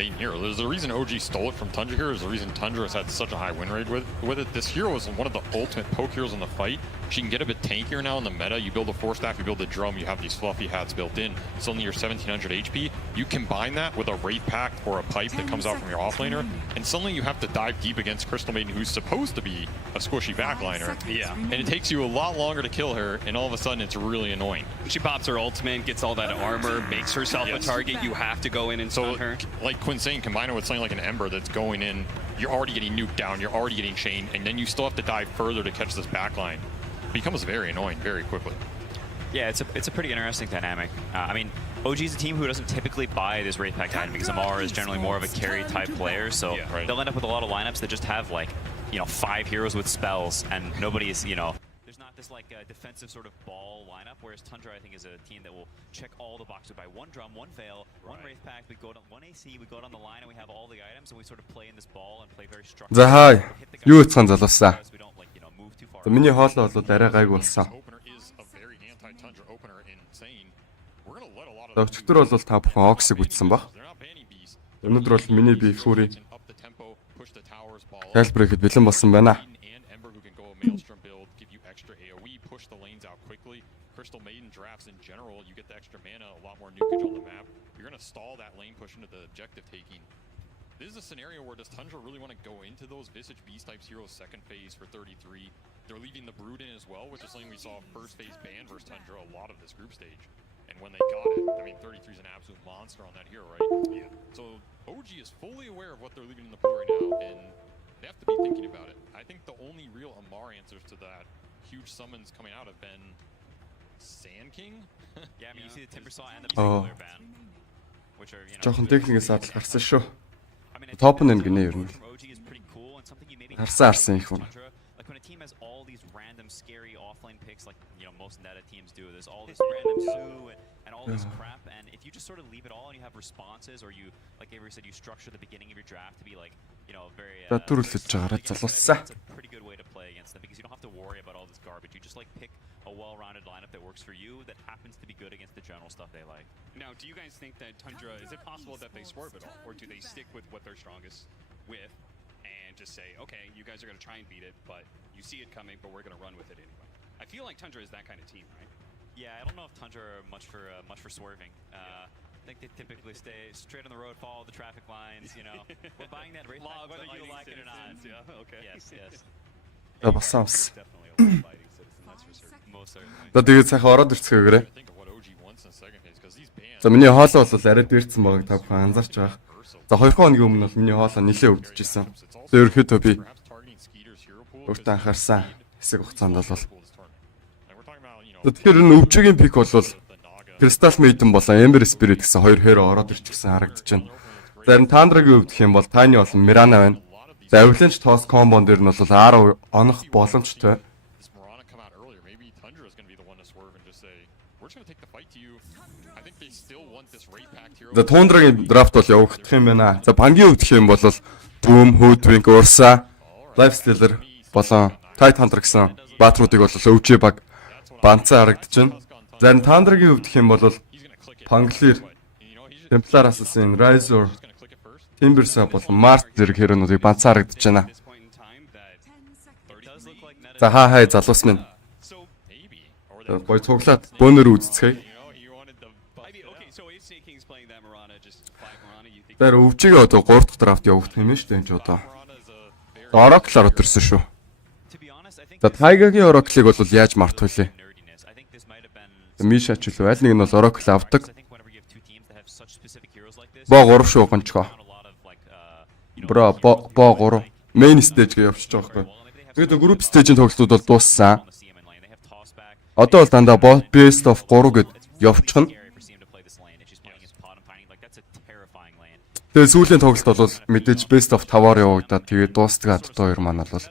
main hero. There's a reason OG stole it from Tundra here. There's a reason Tundra has had such a high win rate with it. This hero is one of the ultimate poke heroes in the fight. She can get a bit tankier now in the meta. You build a 4-staff, you build a drum, you have these fluffy hats built in. Suddenly you're 1700 HP. You combine that with a Wraith Pact or a pipe that comes out from your offlaner, and suddenly you have to dive deep against Crystal Maiden, who's supposed to be a squishy backliner. Yeah. And it takes you a lot longer to kill her, and all of a sudden it's really annoying. She pops her ultimate, gets all that armor, makes herself a target. You have to go in and stun her. Like Quinn's saying, combine it with something like an Ember that's going in, you're already getting nuked down, you're already getting chained, and then you still have to dive further to catch this backline. It becomes very annoying very quickly. Yeah, it's a pretty interesting dynamic. I mean, OG is a team who doesn't typically buy this Wraith Pact item because Amara is generally more of a carry type player, so they'll end up with a lot of lineups that just have like, 5 heroes with spells, and nobody is, there's not this like defensive sort of ball lineup, whereas Tundra, I think, is a team that will check all the boxes by one drum, one veil, one Wraith Pact, we go on one AC, we go out on the line, and we have all the items, and we sort of play in this ball and play very structured. За хай. Юу хийцхан залуусаа. За миний хоолой бол арай гайг болсон. За өчигдөр бол та бүхэн Ox-ыг үзсэн баг. Өнөөдөр бол миний би Furi Calibre-хэд бэлэн болсон байна. Crystal Maiden drafts in general, you get the extra mana, a lot more nukage on the map. You're going to stall that lane push into the objective taking. This is a scenario where does Tundra really want to go into those Visage Beast types heroes second phase for 33? They're leaving the Brood in as well, which is something we saw first phase ban versus Tundra a lot of this group stage. And when they got it, I mean 33 is an absolute monster on that hero, right? Yeah. So OG is fully aware of what they're leaving in the pool right now, and they have to be thinking about it. I think the only real Amar answers to that huge summons coming out have been Sand King? Yeah, I mean, you see the Timbersaw and the Singular ban, which are, Жохон техникээс адил гарсан шүү. Топ нь гинэ ер нь. Харсан их хүн. Like when a team has all these random scary offlane picks, like most meta teams do, there's all this random Zoo and all this crap, and if you just sort of leave it all and you have responses, or you, like Avery said, you structure the beginning of your draft to be like, very. Татварлаж байгаарай залуусаа. It's a pretty good way to play against them because you don't have to worry about all this garbage. You just like pick a well-rounded lineup that works for you that happens to be good against the general stuff they like. Now, do you guys think that Tundra, is it possible that they swerve at all, or do they stick with what they're strongest with and just say, okay, you guys are going to try and beat it, but you see it coming, but we're going to run with it anyway? I feel like Tundra is that kind of team, right? Yeah, I don't know if Tundra are much for swerving. I think they typically stay straight on the road, follow the traffic lines. We're buying that Wraith Pact, whether you like it or not. Yeah, okay. Yes. Басаас. Most certainly. За тэгээд сайхан ороод ирцгээгээрэй. За миний хоолой бол арай дээрцсэн байгааг та бүхэн анзаарч байгаа. За 2 хоногийн өмнө бол миний хоолой нэлээд өвдөжсэн. За ерөөхдөө би өөртөө анхаарсан хэсэг хугацаанд бол тэгэхээр энэ өвчгийн пик бол Crystal Maiden болон Ember Spirit гэсэн хоёр хээрээ ороод ирчихсэн харагдаж байна. Зарим Tundra-гийн өвдөх юм бол Tiny болон Mirana байна. За Avalanche Toss комбон дээр нь бол 10 онох боломжтой. За Tundra-гийн драфт бол явагдах юм байна. За бангийн өвдөх юм бол Doom, Hoodwink, Ursa, Lifestealer болон Tight Hunter гэсэн баатруудыг бол өвчээ баг банцаа харагдаж байна. Зарим Tundra-гийн өвдөх юм бол Pangolier, Templar Assassin, Razor, Timbersaw болон Mars зэрэг хэроонуудыг банцаа харагдаж байна. За хай залуус минь. Гой цуглаад бөөнөр үзцгээе. Тэр өвчигээ одоо 3 дахь драфт явагдах юм шүү дээ энэ ч одоо. Oracle ороод ирсэн шүү. За Taiga-гийн Oracle-ыг бол яаж мартах вэ? Мишач л аль нэг нь бол Oracle авдаг. Бо 3 шүү гончгоо. Бо 3 main stage-гээ явчихж байгаа байхгүй. Тэгээд group stage-ийн тоглолтууд бол дууссан. Одоо бол дандаа best of 3 гэд явчихна. Тэгээ сүүлийн тоглолт бол мэдээж best of 5-аар явагдаад тэгээд дуустдаг адтай хоёр маань бол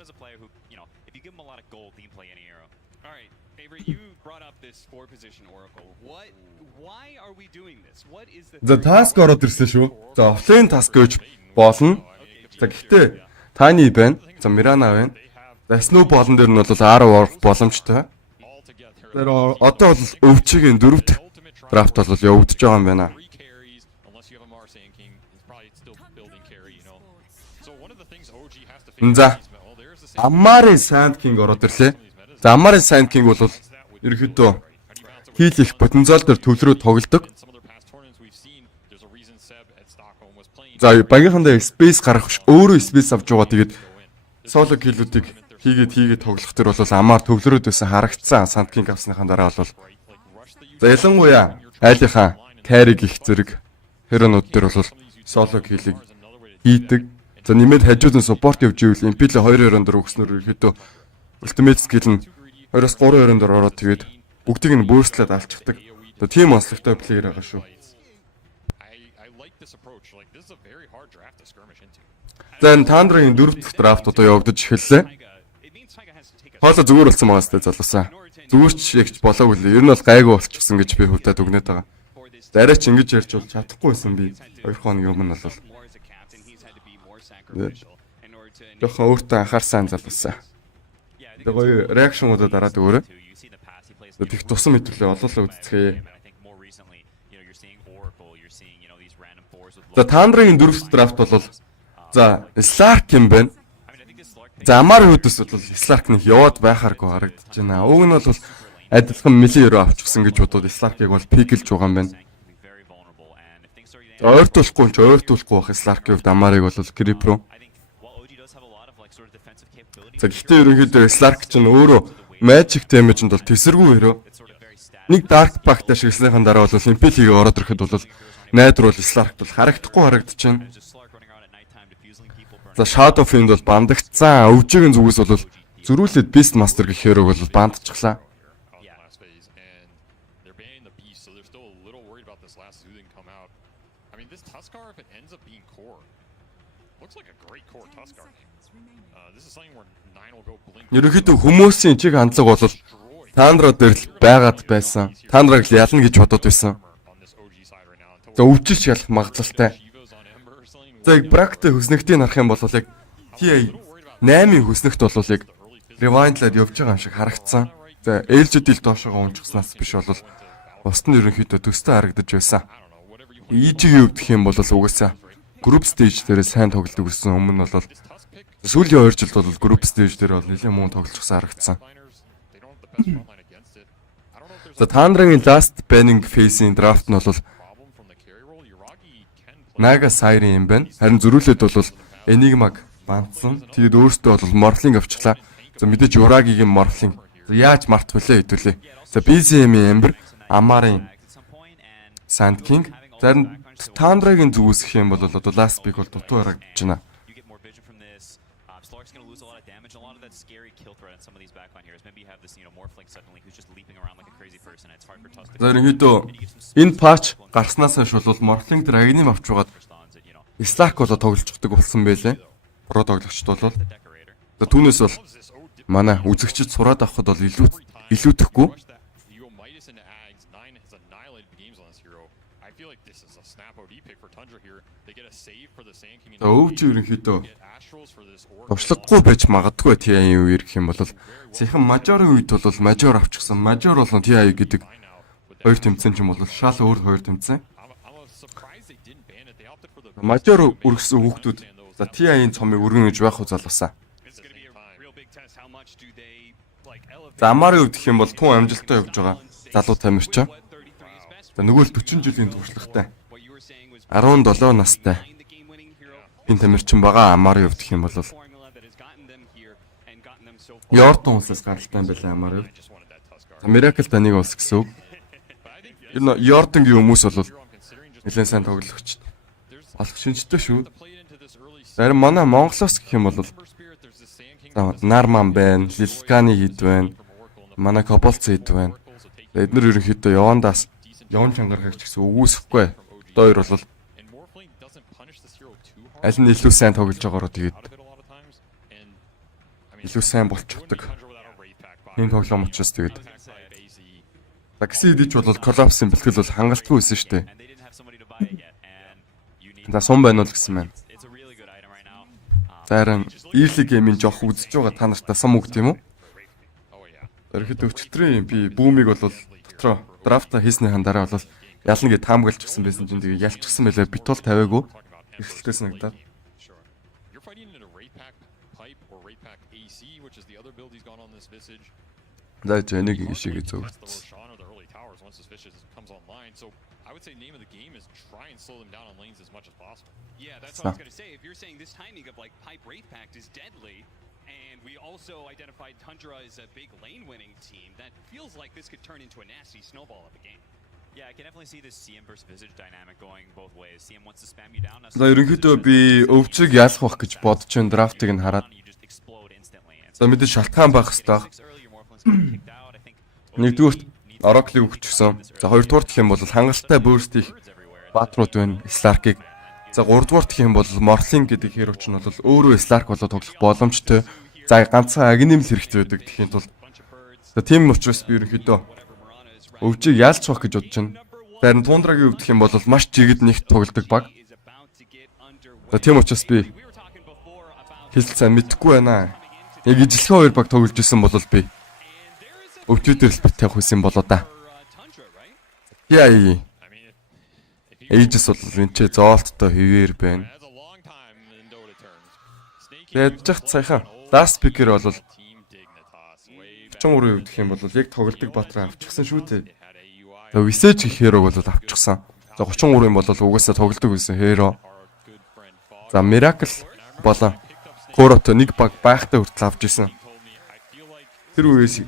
За task ороод ирсэн шүү. За offlane task гэж болно. За гэхдээ Tiny байна. За Mirana байна. За Snowball-н дээр нь бол 10 орох боломжтой. Тэр одоо бол өвчгийн 4-р драфт бол явагдаж байгаа юм байна. За Амарын Sand King ороод ирлээ. За Амарын Sand King бол ерөөхдөө хийх их потенциал дээр төвлөрөө тоглодог. За багийнхандаа space гарах биш өөрөө space авч байгаа. Тэгээд соло киллүүдийг хийгээд тоглох төр бол Амар төвлөрөөд байсан харагдсан. Sand King авсныхаа дараа бол за ялангуяа айлынхаа carry гих зэрэг херонууд дээр бол соло киллийг хийдэг. За нэмээд хажууд нь support явж ивэл Impel 2-2 өгснөөр ерөөхдөө ultimate skill нь 2-3 2 ороод тэгээд бүгдийг нь бүүстлээд алчдаг. Тэгээ тийм онцлогтой плеер байгаа шүү. За энэ Tundra-гийн 4-р драфт одоо явагдаж эхэллээ. Хоолой зүгээр болсон байгаа сте залуусаа. Зүгээр ч ягч болоогүй лээ. Ер нь бол гайгүй болчихсон гэж би хувьдаа дүгнээд байгаа. Зарай ч ингэж ярьж бол чадахгүй байсан би 2 хоногийн өмнө бол. Яхан өөртөө анхаарсан залуусаа. Тэгээ гоё реакшнуудаа дараад өгөөрэй. Тэг тусам мэдрэлээ олоолаа үзцгээе. За Tundra-гийн 4-р драфт бол за Slark юм байна. За Амар хөдөөс бол Slark-ных яваад байхааргүй харагдаж байна. Уг нь бол адилхан милиерөө авчихсан гэж бодоод Slark-ыг бол пиклж байгаа юм байна. Ойртуулахгүй байх Slark-ийг Амарыг бол Creep руу. За гэхдээ ерөнхийдөө Slark ч өөрөө Magic damage-нд бол тэсэргүй өрөө. Нэг Dark Pact ашигласныхан дараа бол Impel-ийг ороод ирэхэд бол найдвар бол Slark бол харагдахгүй харагдаж байна. За Shadow Fiend бол бандагцсан. Өвжигийн зүгээс бол зөрүүлээд Beast Master гэх хэрэг бол бандчихлаа. Ерөнхийдөө хүмүүсийн чиг хандлага бол Tundra дээр л байгаад байсан. Tundra-г ялна гэж бодоод байсан. За өвжилж ялах магадлалтай. За яг Bracket хөснөгтийг харах юм бол яг TI 8-ийн хөснөгт бол яг Rewind-лаад явж байгаа юм шиг харагдсан. За LGD-ийг доошогоо унжчихснаас биш бол бусд нь ерөнхийдөө төстэй харагдаж байсан. EG-ийн хувьд гэх юм бол угаасаа group stage дээр сайн тоглодог гэсэн өмнө бол сүүлийн 2 жилд бол group stage дээр бол нэлээд муу тоглолцсон харагдсан. За Tundra-гийн last banning phase-ийн draft нь бол Naga Siren юм байна. Харин зөрүүлээд бол Enigma-г бандсан. Тэгээд өөртөө бол Morphling авчлаа. За мэдээж Uragi-гийн Morphling. За яаж мартвалээ хэдүүлээ. За BZM-ийн Ember, Amar-ын Sand King. Зарим Tundra-гийн зүгээс гэх юм бол одоо last pick бол дутуу харагдаж байна. За ерөнхийдөө энэ patch гарснаас хойш бол Morphling дээр агним авч байгаад Slark болоо тоглож чаддаг болсон байлээ. Про тоглогчд бол. За түүнээс бол манай үзэгчид сураад авахд бол илүүтэхгүй. За өвч ерөнхийдөө туршлагагүй байж магадгүй TI-ийн үеэр гэх юм бол саяхан Major-ын үед бол Major авчихсан. Major бол TI гэдэг хоёр тэмцээн ч юм бол шал өөр хоёр тэмцээн. Major үргэсэн хүүхдүүд за TI-ийн цомыг өргөн гэж байх уу залуусаа. За Amar-ын үед гэх юм бол тун амжилттай явж байгаа залуу тамирчин. За нөгөө л 40 жилийн туршлагатай. 17 настай. Энэ тамирчин байгаа Amar-ын үед гэх юм бол Yorton улсаас гаралтай байлаа Amar-ын үед. Miracle таныг улс гэсэн үг. Энэ Yorton-гийн хүмүүс бол нэлээд сайн тоглогч. Алх шинжтэй шүү. Зарим манай Монголоос гэх юм бол Нарман байна, Лилканы хэд байна. Манай Коболц хэд байна. Эднэр ерөнхийдөө явандаас явн чангархагч гэсэн үгүйсэхгүй. Хоёр бол аль нь илүү сайн тоглож байгаараа тэгээд илүү сайн болчихдог. Энэ тоглоом учраас тэгээд такси идэж бол коллапсын бэлтгэл бол хангалтгүй байсан шүү дээ. За сум байна уу гэсэн байна. Зарим early game-ийн жоох үзэж байгаа та нартаа сум үг тийм үү? Ерөнхийдөө өчигдрийн би бүүмийг бол дотроо драфта хийснийхэн дараа бол ялна гэж таамаглажсэн байсан чинь тэгээ ялчихсан байлаа бит бол тавиагүй. Эрсэлтэй санагдаад. Sure. You're fighting in a rate pack pipe or rate pack AC, which is the other build he's gone on this Visage. За Жениг ишигээ That's the зөвхөц. Roshan or the early towers once this Visage comes online. So I would say name of the game is try and slow them down on lanes as much as possible. Yeah, that's what I was going to say. If you're saying this timing of like Pipe Wraith Pact is deadly, and we also identified Tundra as a big lane winning team, that feels like this could turn into a nasty snowball of a game. Yeah, I can definitely see this CM versus Visage dynamic going both ways. CM wants to spam you down. За ерөнхийдөө би өвчийг яалах бах гэж бодож байна драфтыг нь хараад. За мэдээ шалтгаан байх хэвээр. Нэгдүгürt Oracle-ийг өгчихсөн. За хоёрдугаар гэх юм бол хангалттай burst их баатрууд байна. Slark-ыг. За гуравдугаар гэх юм бол Morphling гэдэг херооч нь бол өөрөө Slark болоод тоглох боломжтой. За ганцхан агним л хэрэгтэй байдаг гэхийн тулд. За тийм учраас би ерөнхийдөө өвчийг яалч бах гэж бодож байна. Харин Тундрагийн өвдөх юм бол маш жигд нэгт тоглодог баг. За тийм учраас би хэлцээ мэдэхгүй байна. Яг ижилхэн хоёр баг тоглож исэн бол би өвчүүдээр л битэх хүсэн болоо да. Яа. Эйжс бол энэ ч зоолттой хэвээр байна. Ядчих цайхан. Last speaker бол 33 гэх юм бол яг тоглолтыг Батраа авчихсан шүү дээ. За Visage гэх херог бол авчихсан. За 33 юм бол угаасаа тоглолтог байсан херо. За Miracle болоо Корото нэг баг байхтай хүртэл авч исэн. Тэр үеэс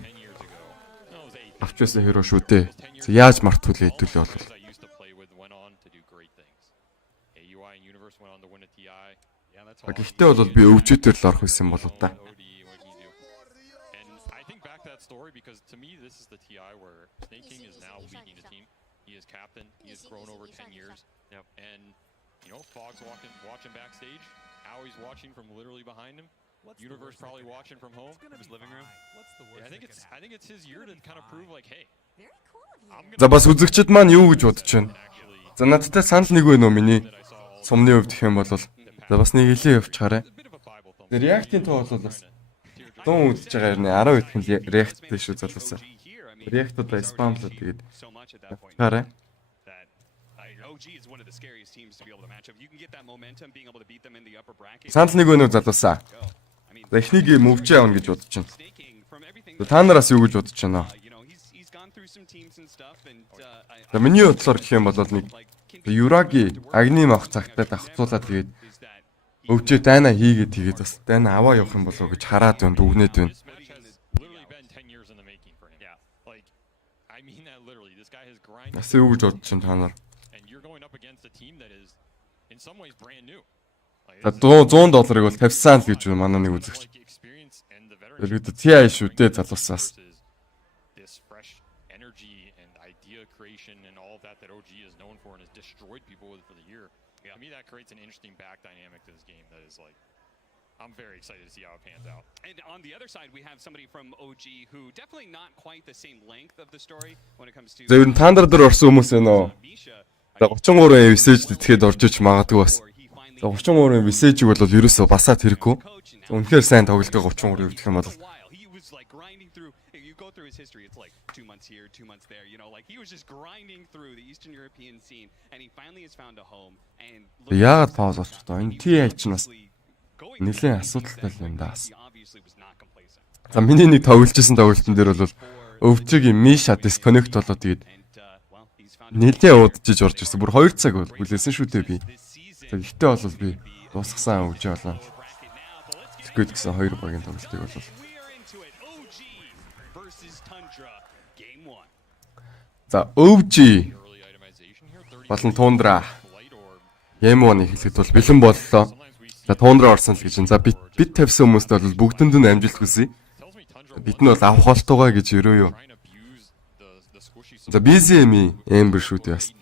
авчихсан херо шүү дээ. За яаж мартуулъя хэдүүлээ бол. Гэхдээ бол би өвчтөр л орох байсан болоо та. Because to me, this is the TI where Snake King is now leading the team. He is captain. He has grown over 10 years. Yep. And, you know, Fog's watching backstage. Howie's watching from literally behind him. Universe probably watching from home. His living room. Yeah, I think it's his year to kind of prove like, hey. За бас үзэгчд маань юу гэж бодож байна? За надтай санал нэг байна уу миний сумны хувьд гэх юм бол за бас нэг хэлээ явуулчихаарай. React-ийн тоо бол бас Дон үзэж байгаа юм 10 хэдхэн react дээ шүү залуусаа. React одоо spamлаа тэгээд. Хараа. Санал нэг өнөө залуусаа. За эхнийг мөвчээ авна гэж бодож байна. Та нараас юу гэж бодож байна? За миний бодлоор гэх юм бол нэг Юраги агним авах цагтаа давхцуулаад тэгээд өвчөө дайна хийгээд тэгээд бас дайна аваа явах юм болоо гэж хараад байна дүгнээд байна. Бас юу гэж бодож чинь та нар? За $100 бол тавьсан л гэж манай нэг үзэгч. Ерөөдөө TI шүү дээ залуусаас. To me, that creates an interesting back dynamic to this game that is like, I'm very excited to see how it pans out. And on the other side, we have somebody from OG who definitely not quite the same length of the story when it comes to. За ер нь Tundra дээр орсон хүмүүс байна уу? За 33 Visage тэтгэхэд орж иж магадгүй бас. За 33 Visage-ийг бол ерөөсөө басаад хэрэггүй. Үнэхээр сайн тоглолттой 33 гэх юм бол. Through his history, it's like 2 months here, 2 months there, you know, like he was just grinding through the Eastern European scene and he finally has found a home and яагаад пауз болчихдоо энэ TI ч бас нэлийн асуудалтай юм даас. За миний нэг тоглож исэн тоглолтын дээр бол өвчгийн Misha disconnect болоод тэгээд нэлийн удажж орж ирсэн. Бүр 2 цаг бол хүлээсэн шүү дээ би. Гэхдээ бол би дуусгасан өвчөө болоо. Тэгэхэд гэсэн 2 багийн тоглолтыг бол За OG болон Tundra Game1-ыг хэлэхэд бол бэлэн боллоо. За Tundra орсон л гэж. За бит тавьсан хүмүүст бол бүгдэнд нь амжилт хүсье. Бид нь бол авах болтойгоо гэж өрөө юу. За BZM Ember шүү дээ бас.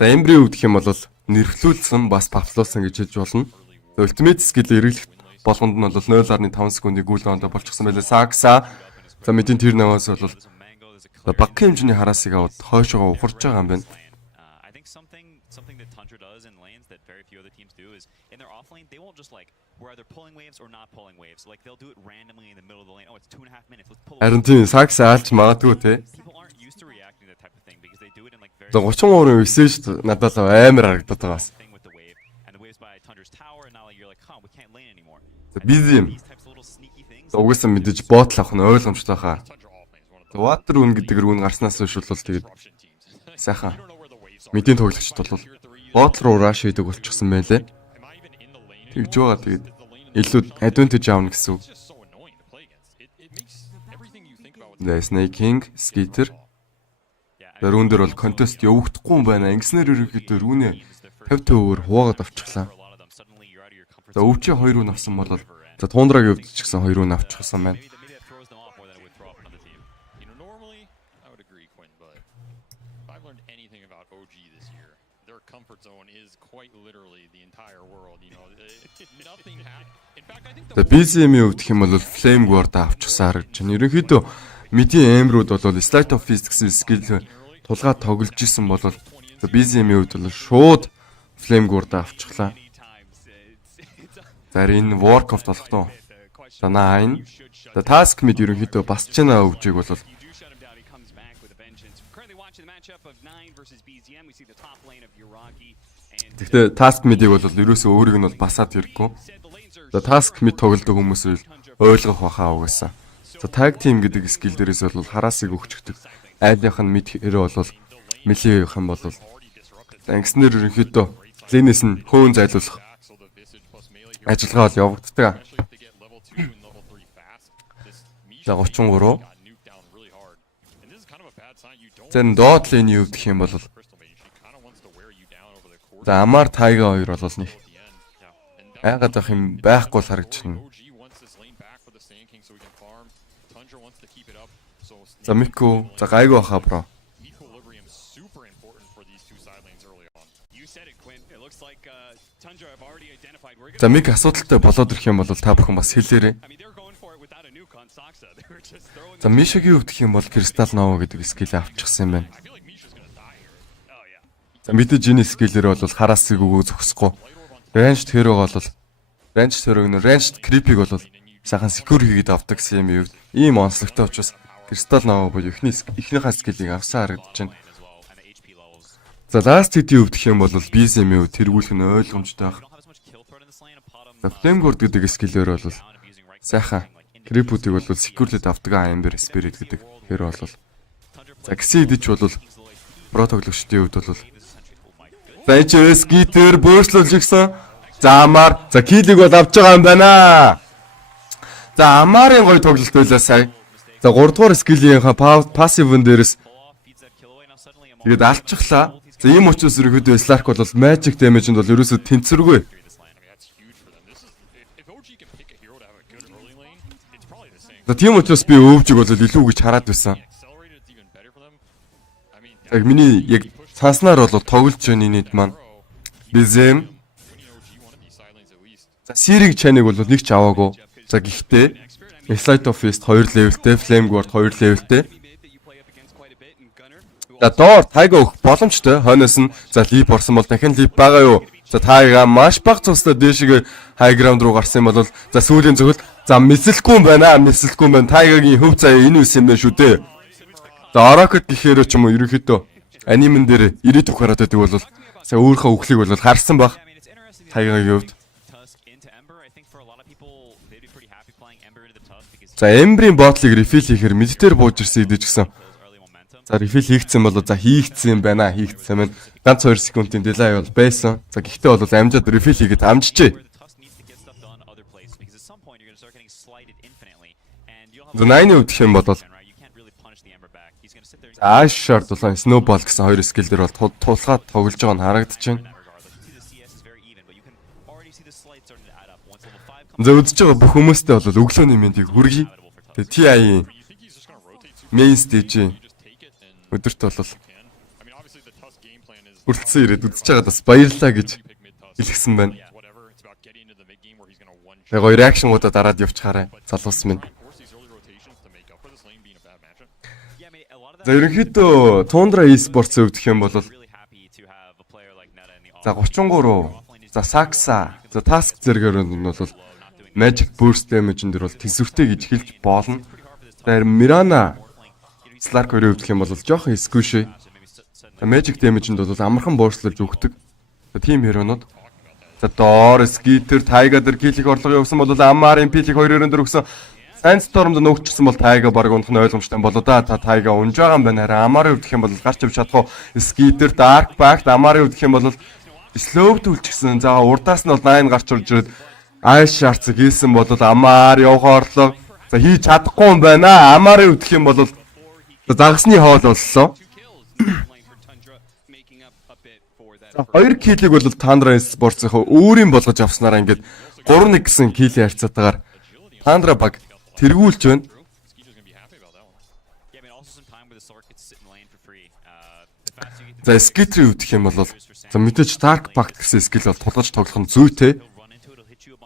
За Ember-ийн хувьд гэх юм бол нэрвлүүлсэн бас павлуулсан гэж хэлж болно. Ultimate skill эргэлэх болгонд нь бол 0.5 секундын гүйл ондоо болчихсон байлаа. Сакса. За мэдэн тэр наваас бол баг хэмжээний хараасыг аваад хойшоо ухарч байгаа юм байна. I think something that Tundra does in lanes that very few other teams do is in their offlane they won't just like we're either pulling waves or not pulling waves. Like they'll do it randomly in the middle of the lane. Oh, it's 2.5 minutes. Let's pull. Харин тийм сакс аалч магадгүй те. People aren't used to reacting to that type of thing because they do it in like very 33 Visage надад амар харагдаад байгаа бас. BZM угсаа мэдээж боотл авах нь ойлгомжтой хаа. Water рune гэдэг рune гарснаас хойш бол тэгээд сайхан мэдийн тоглогчд бол боотл руу rush хийдэг болчихсон байлээ. Тэгж байгаа тэгээд илүү advantage аавна гэсэн үг. The Snake King, Skitter. Рүүн дээр бол contest явагдахгүй юм байна. Ингэснээр ерөнхийдөө рүүнээ 50% хуваагаад авчихлаа. За өвчөө 2 руу авсан бол за Тундрагийн хувьд ч гэсэн 2 руу авчихсан байна. За BCM-ийн хувьд гэх юм бол Flame Guard авчихсан харагдаж байна. Ерөнхийдөө мэдийн Amber-ууд бол Slide of Physics skill тулгаад тоглож исэн бол за BCM-ийн хувьд бол шууд Flame Guard авчихлаа. За энэ Warcraft болох тоо. За 9. За Task Mid ерөнхийдөө бас ч нэ өвжийг бол Гэхдээ Task Mid-ийг бол ерөөсөө өөрийг нь бол басаад ирэхгүй. За Task Mid тоглодог хүмүүс ойлгох баха угаасаа. За Tag Team гэдэг скил дээрээс бол хараасыг өгчдөг. Айлынх нь Mid хэрэг бол мөлийн явах юм бол ингэснээр ерөнхийдөө линээс нь хөөн зайлуулах ажиллагаа бол явагддаг. За 33. Зэн доод линий хувьд гэх юм бол за Амар Тайга хоёр бол нэг айгаад авах юм байхгүй л харагдаж байна. За Мико за гайгүй баха бро. За Мик асуудалтай болоод ирэх юм бол та бүхэн бас хэлээрэй. За Мишагийн хувьд гэх юм бол Crystal Nova гэдэг скил авчихсан юм байна. За мэдээж энэ скиллэр бол хараасыг өгөө зогсохгүй. Ranged hero бол ranged hero-г нь ranged creep-ийг бол сайхан secure хийгээд авдаг гэсэн юм юу. Ийм онцлогтой учраас Crystal Nova буюу эхнийхээ скиллийг авсан харагдаж байна. За last hit-ийн хувьд гэх юм бол BSM-ийн хувьд тэргүүлэх нь ойлгомжтой байх. За Flame Guard гэдэг скиллээр бол сайхан creep-үүдийг бол secure-лэд авдаг Amber Spirit гэдэг хэр бол за Xyz бол про тоглогчдын хувьд бол за HS гитэр бөөслүүлж гисэн. За Амар за килийг бол авч байгаа юм байна. За Амарын гоё тоглолт байлаа сая. За 3 дугаар скилийнхаа пассивн дээрээс тэгээд алчихлаа. За ийм учраас ерөөдөө Slark бол magic damage-нд бол ерөөсөө тэнцвэргүй. За тийм учраас би өвжиг бол илүү гэж хараад байсан. Яг миний яг цааснаар бол тоглож байгаа нийт маань Bizem. За Siri чаныг бол нэг ч аваагүй. За гэхдээ Slide of Fist 2 левелтэй, Flame Guard 2 левелтэй. За доор тайга өгөх боломжтой. Хойноос нь за лип орсон бол дахин лип байгаа юу? За тайга маш бага цустай дээшгээ high ground руу гарсан юм бол за сүүлийн зөвхөл за мэсэлгүй юм байна. Мэсэлгүй юм байна. Тайгагийн хөв заяа энэ үс юм байна шүү дээ. За Oracle гэхээр ч юм уу ерөнхийдөө анимен дээр 90 хараад байдаг бол сая өөрийнхөө үхлийг бол харсан баг. Тайгагийн хувьд. За Ember-ийн ботлыг refill хийхээр мэдтэр бууж ирсэн идэж гисэн. За refill хийгдсэн бол за хийгдсэн юм байна. Хийгдсэн байна. Ганц 2 секундын delay бол байсан. За гэхдээ бол амжаад refill хийгээд амжижээ. За 9-ийн хувьд гэх юм бол Ash Shard болон Snowball гэсэн хоёр скил дээр бол тулгаад тоглож байгаа нь харагдаж байна. За үзэж байгаа бүх хүмүүстээ бол өглөөний мэндийг хүргэе. Тэгээ TI-ийн main stage өдөрт бол хүрэлцэн ирээд үзэж байгаад бас баярлалаа гэж хэлсэн байна. Тэгээ гоё реакшнгуудаа дараад явчихаарай. Залуус минь. За ерөнхийдөө Tundra e-sports-ийн хувьд гэх юм бол за 33, за Saxa, за Task зэргээр нь бол Magic Burst damage-н дээр бол тэсвэртэй гэж хэлж болно. За Mirana Slark хоёрын хувьд гэх юм бол жоохон squish. За Magic damage-нд бол амархан буурслаж өгдөг. За team hero-нууд. За доор скитер тайга дээр килик орлого явуулсан бол аммарын пилик 2-4 өгсөн. Sandstorm-д нөөгчсөн бол тайга баг унах нь ойлгомжтой болоо да. Та тайга унж байгаа юм байна. Харин амарын үүдэх юм бол гарч авч чадах уу? Скитер dark back амарын үүдэх юм бол slow түлчихсэн. За урдаас нь бол 9 гарч урж ирээд айш шаарцыг хийсэн бол амаар явах орлого. За хийж чадахгүй юм байна. Амарын үүдэх юм бол загасны хоол боллоо. За 2 килийг бол Tundra Sports-ийнхаа өөрийн болгож авснараа ингээд 3-1 гэсэн килийн харьцаатаагаар Tundra баг тэргүүлж байна. За скитрийн үүдэх юм бол за мэдээж Dark Pact гэсэн скил бол тулгаж тоглох нь зүйтэй.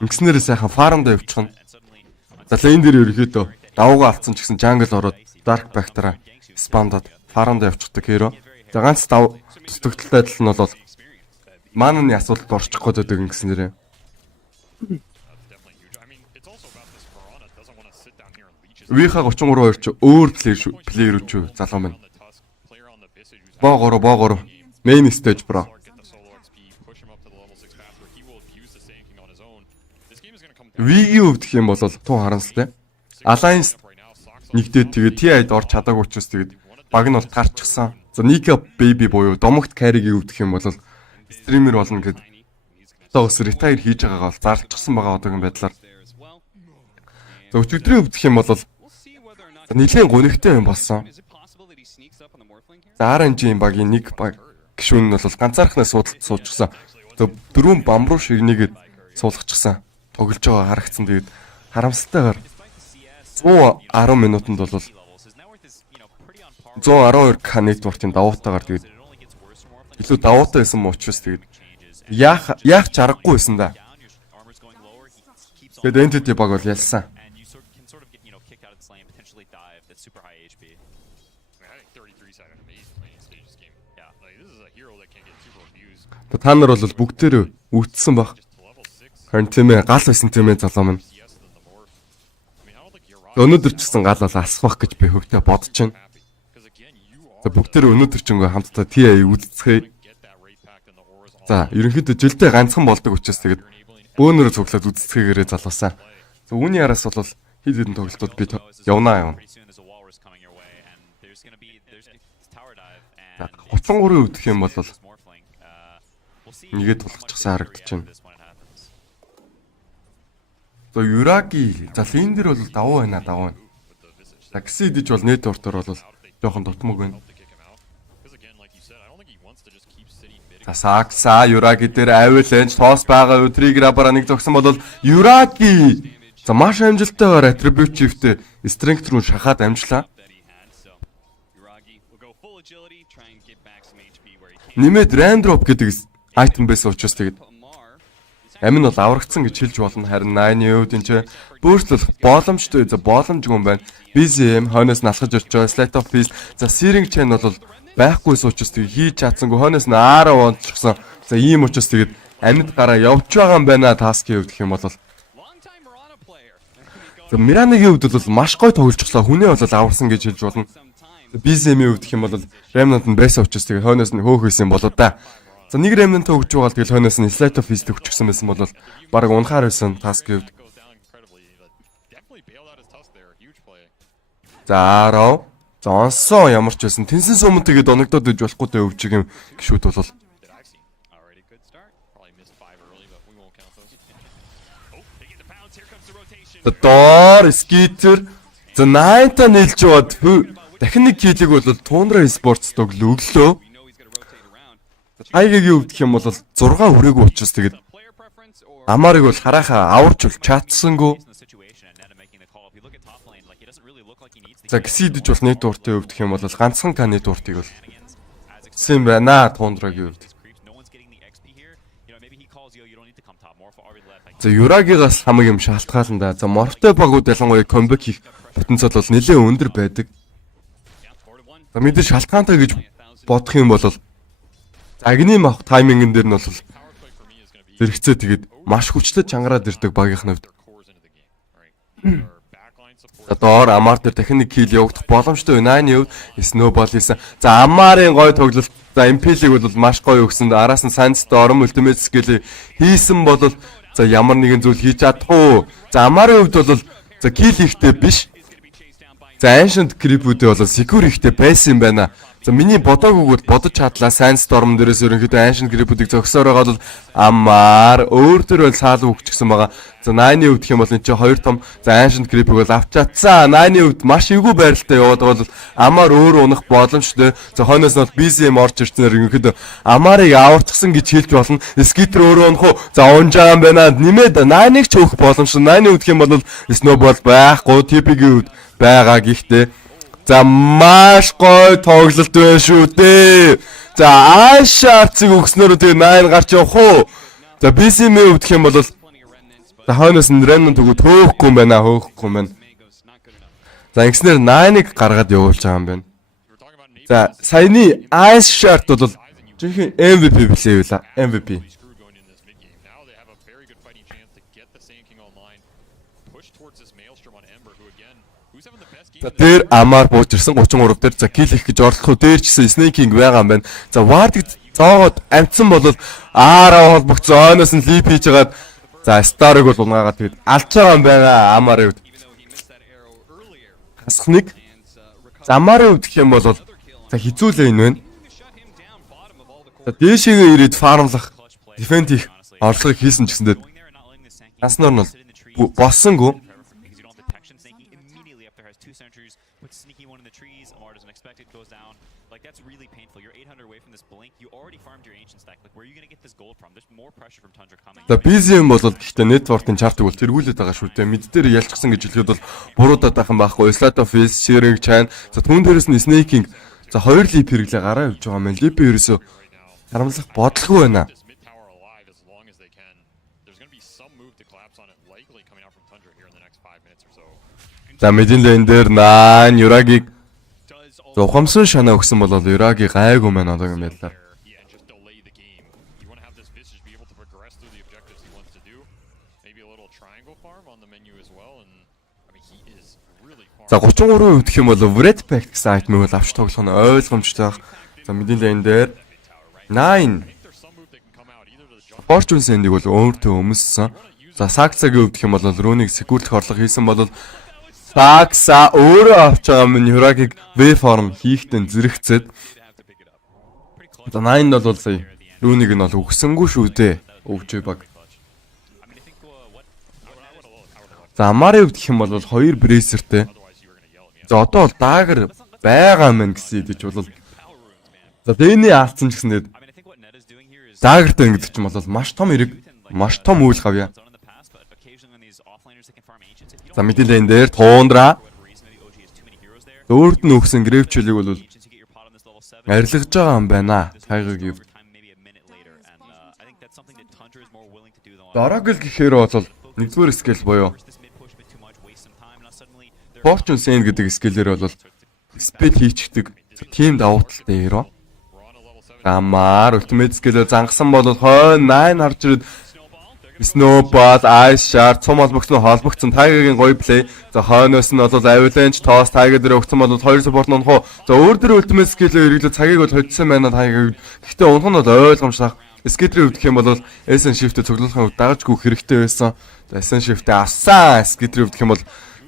Ингэснээрээ сайхан фармда явуучих нь. За лейн дээр ерөөхдөө давуугаа авцсан ч гэсэн jungle ороод Dark Pact-аараа спамдаад фармда явчихдаг hero. За ганц дутагдaltaй адил нь бол мананы асуудалд орчих гээд байдаг ингэсэн нэрээ. Виха 33 ч өөр плеер үү залуу минь. Боо3 main stage bro. Вигийн өвдөх юм бол тун харамсалтай. Alliance нэгдээд тэгээд TI-д орч чадаагүй учраас тэгээд баг нь бол гарчихсан. За Nika baby буюу домогт carry-ийг өвдөх юм бол стример болно гэд тоос retire хийж байгаагаа бол зарлчихсан байгаа одоогийн байдлаар. За өчигдрийн өвдөх юм бол нэлийн гонигтай юм болсон. За RNG-ийн багийн нэг баг гишүүн нь бол ганцаархнаа суудалт суучихсан. За 4 бамруу шигнийгээд суулгачихсан. Тоглож байгаа харагдсан. Тэгээд харамсалтайгаар 110 минутанд бол 112к network-ийн давуутаагаар тэгээд илүү давуутай байсан муу учраас тэгээд яах чаргагүй байсан да. Тэгээд entity баг бол ялсан. Та нар бол бүгдээр өвдсөн баг. Харин тийм ээ гал байсан тийм ээ залуу минь. Өнөөдөр ч гэсэн гал бол асах гэж би хөвтө бодож байна. За бүгдээр өнөөдөр ч ингээ хамтдаа TI үдцгээе. За ерөнхийдөө жилдээ ганцхан болдог учраас тэгээд бөөнөрөө цуглаад үдцгээгээрээ залуусаа. За үүний араас бол хэд хэдэн тоглолтууд би явнаа. 33 өвдөх юм бол нэгээ тулгачихсан харагдаж байна. За Юраги за лин дээр бол давуу байна. За гисэн идэж бол network-оор бол жоохон дутмаг байна. За Сакса Юраги дээр авилэнч тоос байгаа өдрийг рабара нэг зогсон бол Юраги за маш амжилттайгаар attribute shift-тэй strength руу шахаад амжлаа. Нэмээд Randrop гэдэг item байсан учраас тэгээд амин бол аврагдсан гэж хэлж болно. Харин 9-ийн үед энэ бөөслөх боломжтой. За боломжгүй юм байна. BZM хойноос налхаж ирж байгаа Slate of Peace. За Searing Chain бол байхгүй учраас тэгээд хийж чадсангүй хойноос нь Ара онцчихсан. За ийм учраас тэгээд амьд гараа явж байгаа юм байна. Task-ийн хувьд гэх юм бол за Мираныгийн хувьд бол маш гой тоглолцсон. Хүнээ бол аварсан гэж хэлж болно. BZM-ийн хувьд гэх юм бол Remnant нь байсан учраас тэгээд хойноос нь хөөхөөсөн болоо да. За нэг Remnant өгч байгаа л тэгэл хойноос нь Slate of Peace өгчихсэн байсан бол баг унахаар байсан Task-ийн хувьд. За Арав Зонсон ямар ч байсан тэнсэн сумд тэгээд оногдоод иж болохгүй дэ өвчиг юм гişүүд бол Доор скитер за 9-та нийлж яваад дахин нэг килийг бол Tundra Sports төглөө. Хайгийн өвдөх юм бол 6 хүрээгүй учраас тэгээд амарыг бол харахаа аварч бол чатсангүй. За гисидэж бол network-тэй өвдөх юм бол ганцхан к network-ыг бол сэн байна Tundra-гийн өвд. За Юрагигаас хамаг юм шалтгаална да. За морфтой багууд ялангуяа комбек хийх потенциал бол нэлээд өндөр байдаг. За мэдээ шалтгаантай гэж бодох юм бол агны мах таймингэн дээр нь бол зэрэгцээ тэгээд маш хүчтэй чангараад ирдэг багийнхны хувьд. За доор амар дээр дахин нэг кил явагдах боломжтой байна. Найны хувьд snowball хийсэн. За амарын гой тоглолт. За MP-лиг бол маш гоё өгсөн. Араас нь Sands-д орон ultimate skill хийсэн бол за ямар нэгэн зүйл хийж чадахгүй. За амарын хувьд бол за кил ихтэй биш. За ancient creep-үүдээ бол secure ихтэй байсан юм байна. За миний бодоогүйгээр бодож чадлаа. Sands Storm дээрээс ерөнхийдөө ancient creep-үүдийг зогсоор байгаа бол амар өөр төр бол саал өгчихсэн байгаа. За 9-ийн хувьд гэх юм бол энэ чинь 2 том за ancient creep-ийг бол авч чадсан. 9-ийн хувьд маш эвгүй байралтай яваад байгаа бол амар өөр унах боломжтой. За хойноос нь бол BCM орж ирснээр ерөнхийдөө амарыг аварчихсан гэж хэлж болно. Skitter өөрөө унах уу? За унжаа юм байна. Нэмээд 9-ыг ч өөх боломжтой. 9-ийн хувьд гэх юм бол snowball байхгүй. TP-ийн хувьд байгаа гэхдээ за маш гоё тоглолт байна шүү дээ. За Ашарцыг өгснөөрөө тэгээ 8 гарч явах уу? За BCM-ийн хувьд гэх юм бол за хойноос нь Remnant төгөө төөхгүй юм байна, хөөхгүй юм байна. За ингэснээр 9-ыг гаргаад явуулж байгаа юм байна. За саяны Ashart бол жинхэнэ MVP билээ юу? MVP. За дээр амар бууж ирсэн 33 дээр за кил их гэж орлох уу дээр ч гэсэн Snake King байгаа юм байна. За Ward-ыг зоогоод амтсан бол Аараа холбогдсон ойноос нь лип хийж хагаад за Star-ыг бол унгаагаад тэгээд алж байгаа юм байна Амарын хувьд. Хасах нэг. За Амарын хувьд гэх юм бол за хизүүлээ энэ байна. За дээшээгээ ирээд фармлах дефенд их орлогыг хийсэн ч гэсэндээ наснаар нь бол боссонгүй. Put sneaky one in the trees. Amar doesn't expect it, goes down. Like that's really painful. You're 800 away from this blink. You already farmed your ancient stack. Like where are you going to get this gold from? There's more pressure from Tundra coming. The BZM бол гэхдээ network-ын chart-ыг бол тэргүүлээд байгаа шүү дээ. Мид дээр ялчсан гэж хэлэхэд бол буруудаад байгаа юм байхгүй. Slot of Face, Sharing Chan. За түүн дээрээс нь Snaking. За 2 лип хэрэглээ гараа явж байгаа юм. Лип ерөөсөө харамлах бодлого байна. За мэдэн лейн дээр 9 Юрагийг ухамсан шанаа өгсөн бол Юраги гайгүй мэн одоо юм байлаа. За 33% гэх юм бол Red Pact гэсэн айтмыг бол авч тоглох нь ойлгомжтой баг. За мэдэн лейн дээр 9 Fortune Send-ийг бол өөртөө өмссөн. За Saxaгийн хувьд гэх юм бол Rune-ийг security орлого хийсэн бол Saxa өөрөө авч байгаа минь Юрагийг V-form хийхдээ зэрэгцээд. За 9 бол сая Rune-ийг нь бол өгсөнгүй шүү дээ. Өвчөө баг. За Amari хувьд гэх юм бол 2 Bracer-тэй. За одоо бол Dagger байгаа мэн гэсэн идэж бол. За Dany аалцсан ч гэсэндээ Dagger-тэй ингэдэг ч юм бол маш том эрэг, маш том үйл гавья. За мэдээлэл энэ дээр Tundra өөрт нь өгсөн Grave-чөлийг бол арилгаж байгаа юм байна. Тайгагийн хувьд. Дараагийн гэхээр бол нэгдүгээр скил буюу Fortune Send гэдэг скиллээр бол спид хийчихдэг team давуу талтай hero. Амар ultimate skill-ээр зангасан бол 8 харж ирээд Snowball, Ice Shard, цум холбогдсон Tiger-гийн гоё плей. За хойноос нь бол Avalanche, Toss, Tiger дээр өгсөн бол 2 support нь унах уу. За өөр дөр ultimate skill-ээр хэрэглээ цагийг бол хоцсон байна Tiger. Гэхдээ унах нь бол ойлгомжтой. Skitter-ийн хувьд гэх юм бол Essence Shift-тэй цуглуулахын хувьд дагаж гүөх хэрэгтэй байсан. За Essence Shift-тэй авсан. Skitter-ийн хувьд гэх юм бол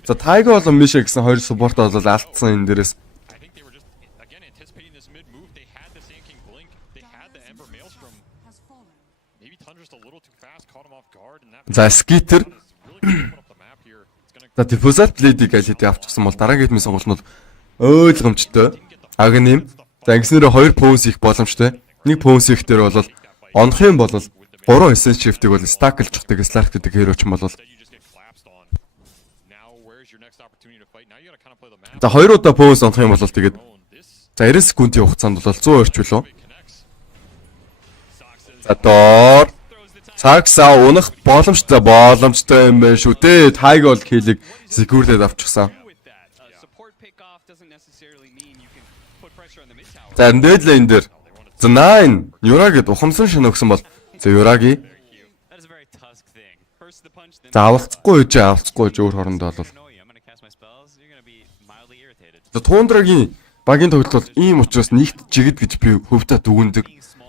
за Tiger болон Misha гэсэн 2 support бол алдсан энэ дээрээс. За Skitter за Deposit Blade-ийг аль хэдийн авчихсан бол дараагийн хитмийн сонголт нь ойлгомжтой. Агним. За ингэснээр 2 pose их боломжтой. Нэг pose их дээр бол онох юм бол 3 Essence Shift-ийг бол stack-лж чаддаг Slark гэдэг hero ч юм бол. За 2 удаа pose онох юм бол тэгээд за 90 секундын хугацаанд бол 100 орчвол. За доор Saxa унах боломжтой юм байна шүү дээ. Tiger бол киллийг secure-д авчихсан. За dead lane дээр за 9 Yuragi ухамсан шин өгсөн бол за Yuragi за авалцахгүй ч өөр хоорондоо бол Тундрагийн багийн тоглолт бол ийм учраас нэгт жигд гэж би хөвдө дүгнэдэг.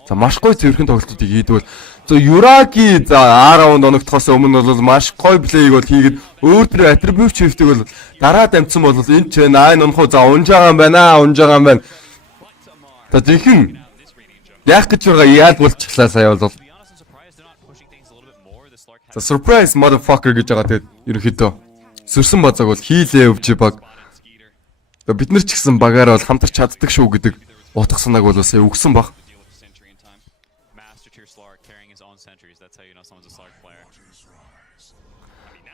За маш гоё цэвэрхэн тоглолтуудыг хийдэг бол за Юраги за R-раунд оногдохоос өмнө бол маш гоё плейг бол хийгээд өөр төр атрибут шифтийг бол дараа дамжсан бол энэ ч 9 унах за унж байгаа юм байна. За жихэн яах гэж байгаа яад болчихлаа сая бол. За surprise motherfucker гэж байгаа тэгээд ерөнхийдөө сөрсөн базаг бол хийлээ өвч баг. Бид нар ч гэсэн багаар бол хамтарч чаддаг шүү гэдэг утга санааг бол сая өгсөн баг.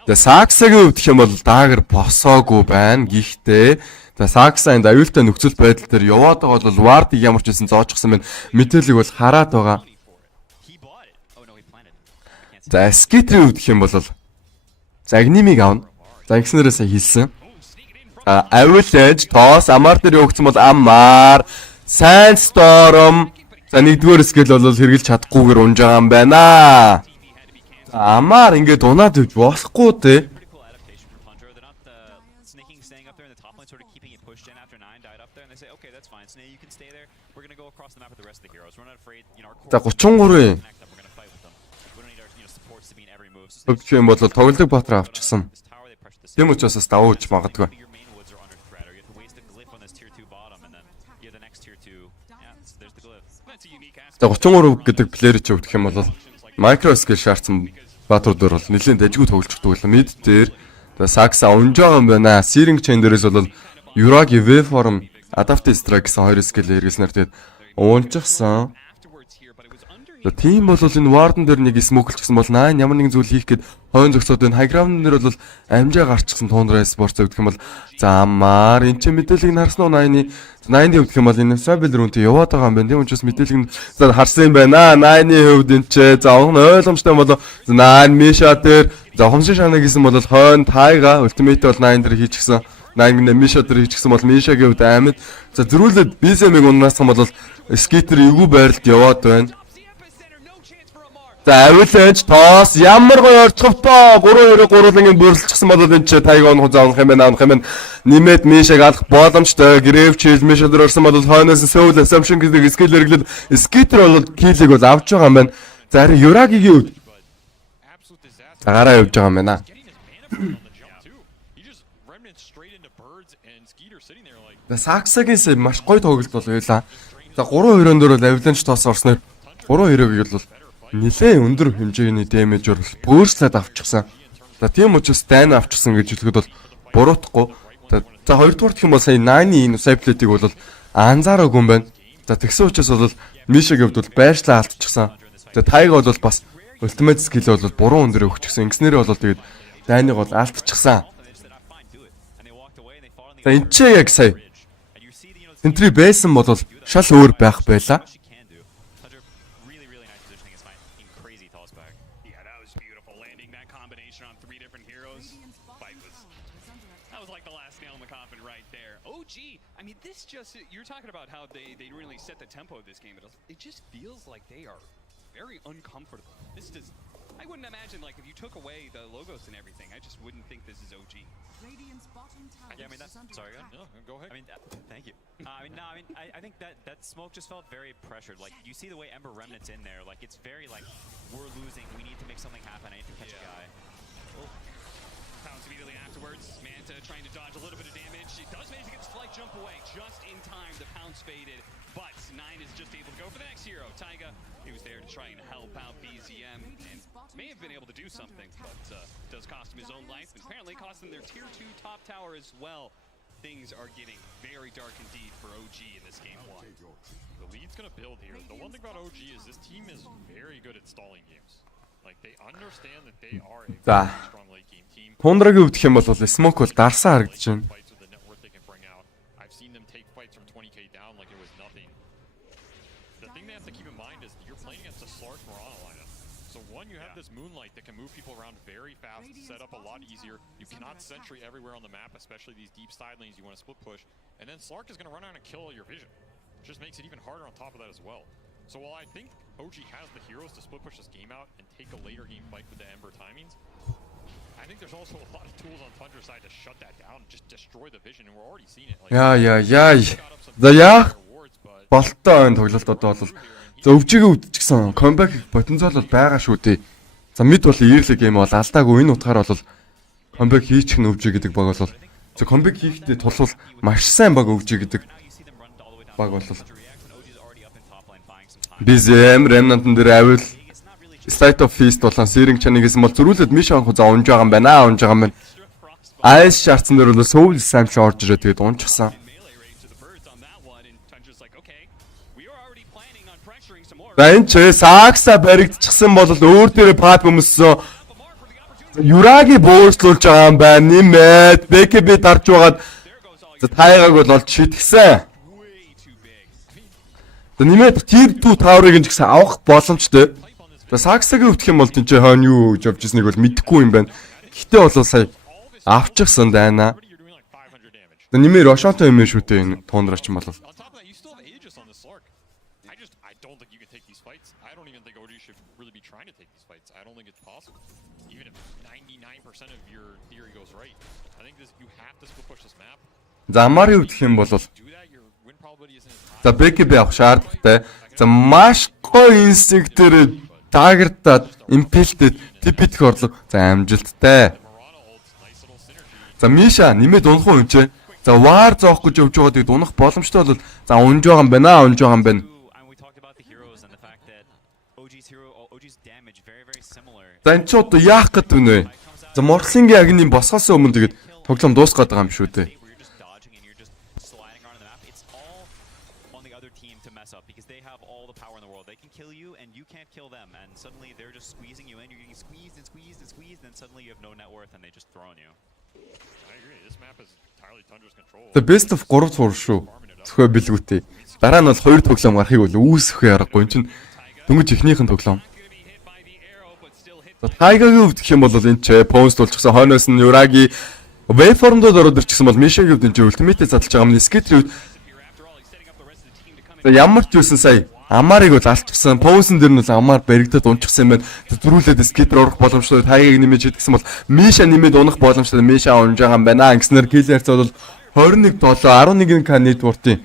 За Саксагийн хувьд гэх юм бол даагэр босоогүй байна. Гэхдээ за Сакса энэ аюултай нөхцөл байдал дээр яваад байгаа бол Вардыг ямар ч байсан зоочсон байна. Мэдээлэл бол хараад байгаа. За Скитрийн хувьд гэх юм бол за Агнимиг аавна. За ингэснээрээ сая хэлсэн. Аюулж тоос амар дээр явагдсан бол амар Sandstorm за нэгдүгээр скил бол хэрглэж чадахгүйгээр унж байгаа юм байна. Амар ингээд унаад ивж болохгүй дээ. За 33-ийн өгч юм бол тоглолтыг Баатраа авчихсан. Тэм учраас бас давууж магадгүй. За 33 гэдэг плеер ч өгдөх юм бол микро скил шаардсан баатруудаар бол нэлийн дажгүй тоглож чаддаг байлаа. Мид дээр Сакса унж байгаа юм байна. Сиринг чейн дээрээс бол Юраги V-form Adaptive Strike гэсэн хоёр скил хэрэглэснээр тэгээд уунчихсан. За тийм бол энэ Warden дээр нэг смоклчихсан бол наа ямар нэгэн зүйл хийх гээд хойн зогсоод байна. Хайграунд нэр бол амжаа гарчихсан Tundra Sports өгдөх юм бол за амар эн чинь мэдээллийг харсан уу 90 өгдөх юм бол энэ Sabel рүүнтэй яваад байгаа юм байна. Тийм учраас мэдээллийг харсан юм байна. 90-ийн хувьд энэ ч за ойлгомжтой бол 9 Misha дээр за хомшин шанаа гэсэн бол хойно Taiga Ultimate бол 9 дээр хийчихсэн. 9 Misha дээр хийчихсэн бол Misha-гийн хувьд амьд. За зөрүүлээд BSM-ийг унаасхан бол Skater эвгүй байралд яваад байна. За авилж тоос ямар гоё орцговтой 3-2-3-ын бүрэлдэхсэн бол энэ ч Тайга онох заавах юм байна авах юм нэмээд Мишаг алах боломжтой Грэвчил Мишад орсон бол хойноос Soul Assumption гэдэг скил хэрэглээд Skater бол киллийг бол авч байгаа юм байна. За харин Юрагигийн үед гараа явж байгаа юм байна. За Саксагийн маш гоё тоглолт бол байлаа. За 3-2-ын дээр бол авилж тоос орсноор 3-2-ыг бол нэлээ өндөр хэмжээний дэмэжээр бөөрслээд авчихсан. За тийм учраас дайн авчихсан гэж хэлэхэд бол буруутахгүй. За хоёрдугаар гэх юм бол сая 9-ийн Cyplate-ийг бол анзаараагүй юм байна. За тэгсэн учраас бол Мишагийн хувьд бол байршлаа алдчихсан. За Тайга бол бас Ultimate skill бол буруу өндөр өгчихсэн. Ингэснээрээ бол тэгээд дайныг бол алдчихсан. За энэ ч яг сая Сентри байсан бол шал өөр байх байлаа. I mean, this just, you're talking about how they really set the tempo of this game. It just feels like they are very uncomfortable. This does, I wouldn't imagine, like, if you took away the logos and everything, I just wouldn't think this is OG. Yeah, I mean, that's, sorry, no, go ahead. I mean, thank you. I think that smoke just felt very pressured. Like, you see the way Ember Remnant's in there. Like, it's very, like, we're losing. We need to make something happen. I need to catch a guy. Oh. Pounce immediately afterwards. Manta trying to dodge a little bit of damage. He does manage to get his flight jump away just in time. The pounce faded, but 9 is just able to go for the next hero. Taiga, he was there to try and help out BZM and may have been able to do something, but does cost him his own life and apparently cost them their tier 2 top tower as well. Things are getting very dark indeed for OG in this game 1. The lead's gonna build here. The one thing about OG is this team is very good at stalling games. Like they understand that they are a very strong late game team. Тундрагийн хувьд гэх юм бол smoke бол дарсан харагдаж байна. I've seen them take fights from 20k down like it was nothing. The thing they have to keep in mind is you're playing against a Slark Mirana lineup. So one, you have this Moonlight that can move people around very fast, set up a lot easier. You cannot sentry everywhere on the map, especially these deep side lanes you want to split push. And then Slark is going to run around and kill all your vision. Which just makes it even harder on top of that as well. So while I think OG has the heroes to split push this game out and take a later game fight with the Ember timings, I think there's also a lot of tools on Tundra's side to shut that down, just destroy the vision, and we're already seeing it. Like, Яа. За яах болтой энэ тоглолт одоо бол за өвчигээ үдчихсэн комбек потенциал бол байгаа шүү дээ. За мид бол early game бол алдаагүй энэ утгаар бол комбек хийчих нь өвжи гэдэг баг бол за комбек хийхдээ тул маш сайн баг өвжи гэдэг баг бол BZM Remnant-ын дээр авил State of Feast болон Searing Chan гэсэн бол зөрүүлээд Миша анх за унж байгаа юм байна. Ice Shards дээр бол Soul Sam орж ирээ тэгээд унчихсан. За энэ ч Сакса баригдчихсан бол өөр дээрээ пап өмссөн. Юраги бөөслүүлж байгаа юм байна. Нэмээд БКБ дарж байгаад за тайгааг бол олж шидгсэн. За нэмээд Tier 2 Tower-ыг ч гэсэн авах боломжтой. За Саксагийн өвдөх юм бол тийч хойно юу гэж явж ирснийг бол мэдэхгүй юм байна. Гэтэ бол сая авчихсан дайна. За нэмээ Рошонто юм шүү дээ энэ Тундра ч юм бол. За Амари өвдөх юм бол за БКБ авах шаардлагатай. За маш гоё инстинктээр тагертаад импилтэд типит орлого за амжилттай. За Миша нэмээд унах уу юм чи. За вар зоох гэж явж байгааг унах боломжтой бол за унж байгаа юм байна. За энэ ч одоо яах гэдэг вэ? За Морслингийн агны босгоос өмнө тэгээд тоглоом дуусгаад байгаа юм шүү дээ. The best of 3 цуур шүү. Зөвхөн бэлгүүтэй. Дараа нь бол 2 тоглоом гарахыг бол үүсэхгүй аргагүй. Энд чинь дөнгөж ихнийхэн тоглоом. За Тайгагийн өвдөх юм бол энэ ч пост болчихсон. Хойноос нь Юраги Waveform-дод ороод ирчихсэн бол Мишагийн өвд энэ ч ультимейтэд задлж байгаа юм. Скитрийн өвд. За ямар ч юусэн сая Амарыг бол алчихсан. Поусын дээр нь бол Амар баригдаад унчихсан юм байна. Зүрүүлээд скитер орох боломжтой. Тайгаг нэмэж идсэн бол Миша нэмээд унах боломжтой. Миша унж байгаа юм байна. Ингэснээр киллерц бол 21-7 11к network-ийн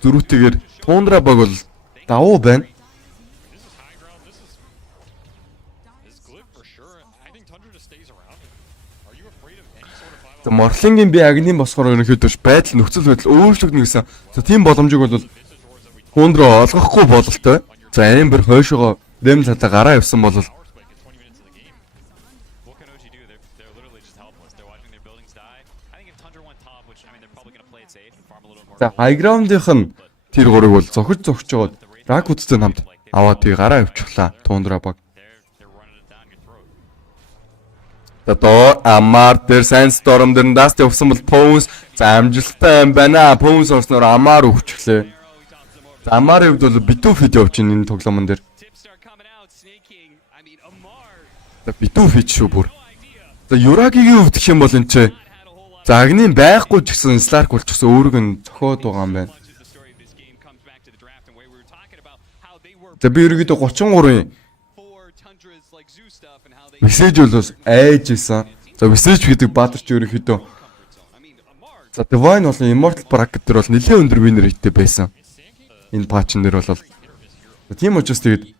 зөрүүтэйгээр Тундра баг бол давуу байна. За Морлингийн би агнын босгоор ерөнхийдөө байдал нөхцөл байдал өөрчлөгдөн гэсэн. За тийм боломжийг бол Тундра олгохгүй бололтой. За Эмбер хойшоогоо дэм цатаа гараа явсан бол за хайграундынх нь тэр 3-ыг бол зохиж жоод Ракуттэй хамт аваад тий гараа явчихлаа Тундра баг. Одоо Амар дээр Sandstorm дээр даст явсан бол Pons за амжилттай юм байна. Pons орсноор Амар өгчлээ. За Амарын хувьд бол битүү фид явж байна энэ тоглоомон дээр. За битүү фид шүү бүр. За Юрагигийн хувьд гэх юм бол энэ ч за агнын байхгүй ч гэсэн Slark болчихсон өөрөг нь зохиод байгаа юм байна. За би ерөөдөө 33-ын мессеж болоос айж исэн. За мессеж гэдэг баатарч ерөөдөө за Divine болон Immortal bracket дээр бол нэлээд өндөр winner rate байсан. Энэ патчн дээр бол тийм учраас тэгээд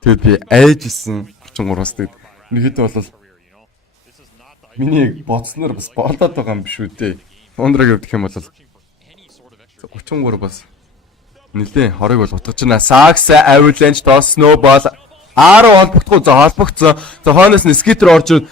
тэгээд би айжсэн 33-аас тэгээд нэгэд бол миний боцноор бас болоод байгаа юм биш үү дээ. Тундраг гэх юм бол 33 бас нэлээ хорыг бол утгаж байна. Сакс Avalanche то Snowball 10 холбогдох за холбогдсон. За хойноос нь скитер орж ирээд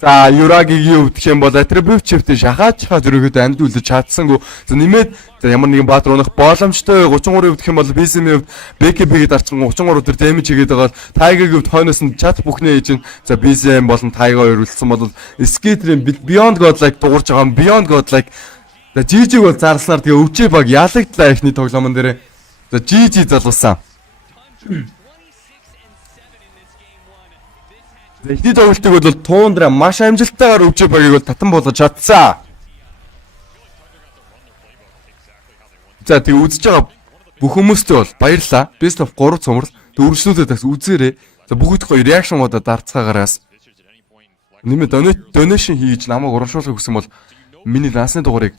за Юрагигийн өвдөх юм бол attribute shift шахаад зөрөгөд андуулж чадсангүй. За нэмээд за ямар нэгэн баатар унах боломжтой 33 өвдөх юм бол BCM өвд BKB-г дарчин 33 төр damage хийгээд байгаа бол Tiger-г өвд хойноос нь чат бүхнээ хийж ин за BCM болон Tiger өрүүлсэн бол Skater-ийн Beyond Godlike дуурж байгаа юм. Beyond Godlike за GG бол зарлснаар тэгээ өвчөө баг ялагдлаа ихний тоглоомон дээр. За GG залуусан. Эхний тоглолтыг бол Тундра маш амжилттайгаар өвчөө багийг бол татан болгож чадсан. За тэг үзэж байгаа бүх хүмүүстээ бол баярлаа. Best of 3 цомрол дөрвөлжнүүдэд бас үзээрэй. За бүгд гоё реакшнуудаа дарцгаагаараас нэмээд donation хийж намайг урамшуулахыг хүсэн бол миний лансны дугаарыг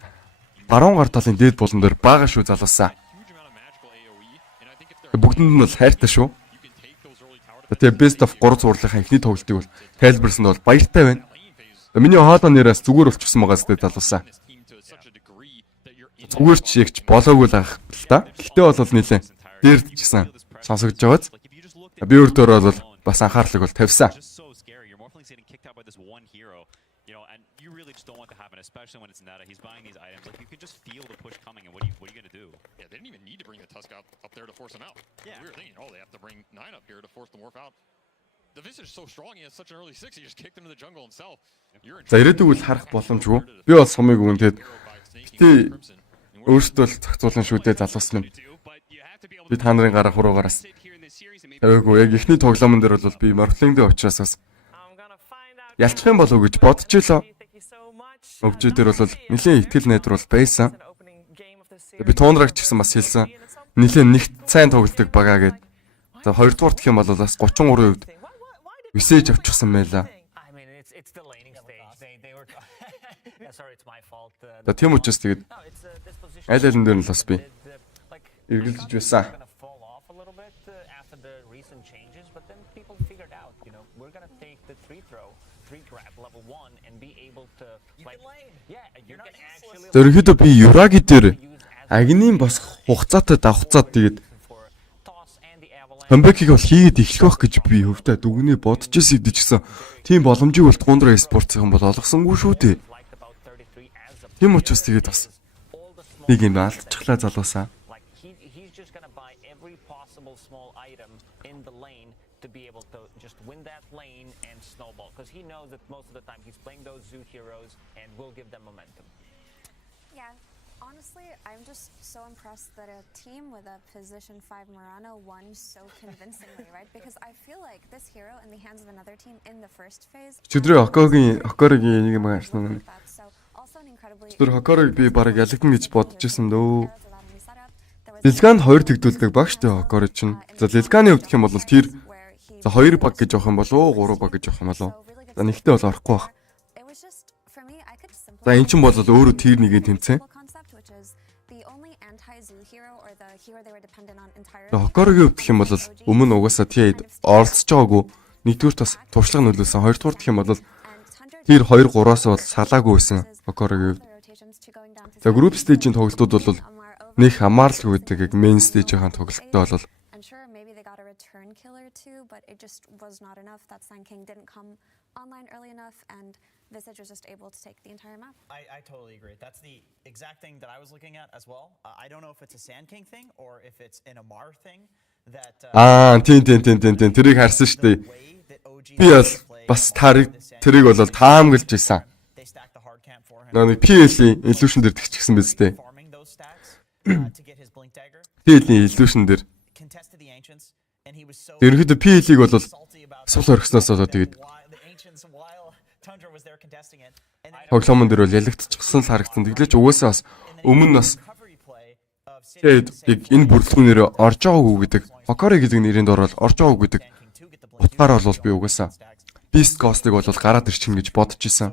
баруун гар талын дээд булан дээр бага шүү залуусаа. Бүгдэнд нь бол хайртай шүү. Тэгээ best of 3 зурлалынхаа эхний тоглолтыг бол тайлбарласанд бол баяртай байна. Миний хоолой нэрээс зүгээр болчихсон байгаас тэ залуусаа. Зүгээр ч ягч болоогүй л ах л та. Гэхдээ бол нилээ дээрдчихсэн сонсогдож байгааз. Би өөртөө бол бас анхаарлыг бол тавьсан. Especially when it's Netta, he's buying these items. Like you can just feel the push coming, and what are you gonna do? Yeah, they didn't even need to bring the Tusk up there to force him out. Yeah. We were thinking, oh, they have to bring 9 up here to force the morph out. The Visage is so strong, he has such an early 6, he just kicked him to the jungle himself. За ирээдүйг л харах боломжгүй. Би бол сумыг өгөн тэгэд тий өөртөө л зохицуулна шүү дээ залуус минь. Би та нарын гарах руугаараас. Аюугүй яг ихний тоглоомн дээр бол би морфлингдээ учраас бас ялчих юм болов уу гэж бодож илоо. Өгчөө дээр бол нэлийн ихтгэл найдвар бол байсан. Би Тундраг ч гэсэн бас хэлсэн. Нэлийн нэгт сайн тоглолтог багаа гэд. За хоёрдугаар гэх юм бол бас 33% висэж авчихсан байлаа. За тийм учраас тэгээд аль алин дээр нь л бас би эргэлдэж байсан. Ерөнхийдөө би Юраги дээр агнийн бас хугацаатай давхцаад тэгээд Камбэкийг бол хийгээд эхлэх байх гэж би хөвтөө дүгнээ бодож ирсэн гэсэн. Тийм боломжийг бол Tundra Esports-ын бол олгосонгүй шүү дээ. Тийм учраас тэгээд бас нэг юм алдчихлаа залуусаа. Honestly, I'm just so impressed that a team with a position 5 Murano won so convincingly, right? Because I feel like this hero in the hands of another team in the first phase. Чөдрөө Хокорогийн нэг юм гарсан. Чөдөр Хокорыг би бараг ялагдана гэж бодож байсан дөө. Лилганд 2 тэгдүүлдэг баг штэ Хокоро чинь. За Лилганы хувьд гэх юм бол тэр за 2 баг гэж явах юм болов уу 3 баг гэж явах юм болов. За нэгтээ бол орохгүй баг. За эн чинь бол өөрөө тэр нэгээ тэмцээн. Хокорогийн хувьд гэх юм бол өмнө угаасаа TI-д оролцож байгаагүй. Нэгдүгээр бас туршлага нөлөөсөн. Хоёрдугаар гэх юм бол тэр 2-3-аас бол салаагүй байсан Хокорогийн хувьд. За group stage-ийн тоглолтууд бол нэг хамааралгүй байдаг. Яг main stage-ийн тоглолттой бол online early enough and Visage was just able to take the entire map. I totally agree. That's the exact thing that I was looking at as well. I don't know if it's a Sand King thing or if it's an Amar thing that тийм тэрийг харсан шүү дээ. Би бас тэрийг бол таамаглаж байсан. Нэг PL-ийн illusion дээр тэгчихсэн биз дээ. PL-ийн illusion дээр. Ерөнхийдөө PL-ийг бол сул орхисноос болоод тэгээд тоглоомн дээр бол ялагдчихсан л харагдсан. Тэглэж угаасаа бас өмнө бас тэгээд яг энэ бүрэлдэхүүнээр орж байгаагүй гэдэг. Хокори гэдэг нэрийн дор бол орж байгаагүй гэдэг. Утгаар бол би угаасаа Beast Ghost-ыг бол гараад ирчихнэ гэж бодож исэн.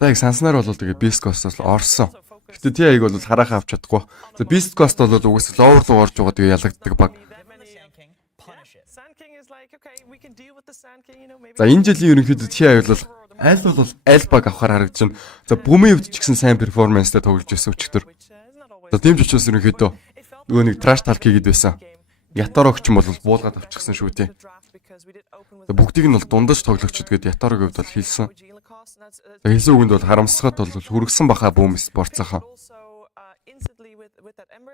Яг санснаар бол тэгээд Beast Ghost-аас л орсон. Гэхдээ TI-г бол харахаа авч чадахгүй. За Beast Ghost бол угаасаа ловер руу орж байгаа тэгээд ялагддаг баг. За энэ жилийн ерөнхийдөө TI бол аль баг авахаар харагдаж байна. За бүмийн хувьд ч гэсэн сайн перформанстай тоглож байсан өчигдөр. За тийм ч учраас ерөнхийдөө нөгөө нэг trash talk хийгээд байсан. Ятарог ч юм бол буулгаад авчихсан шүү дээ. За бүгдийг нь бол дундаж тоглогчд гээд Ятарогийн хувьд бол хэлсэн. За хэлсэн үгэнд бол харамсахад бол хүргсэн баха бүүм спортсахаа.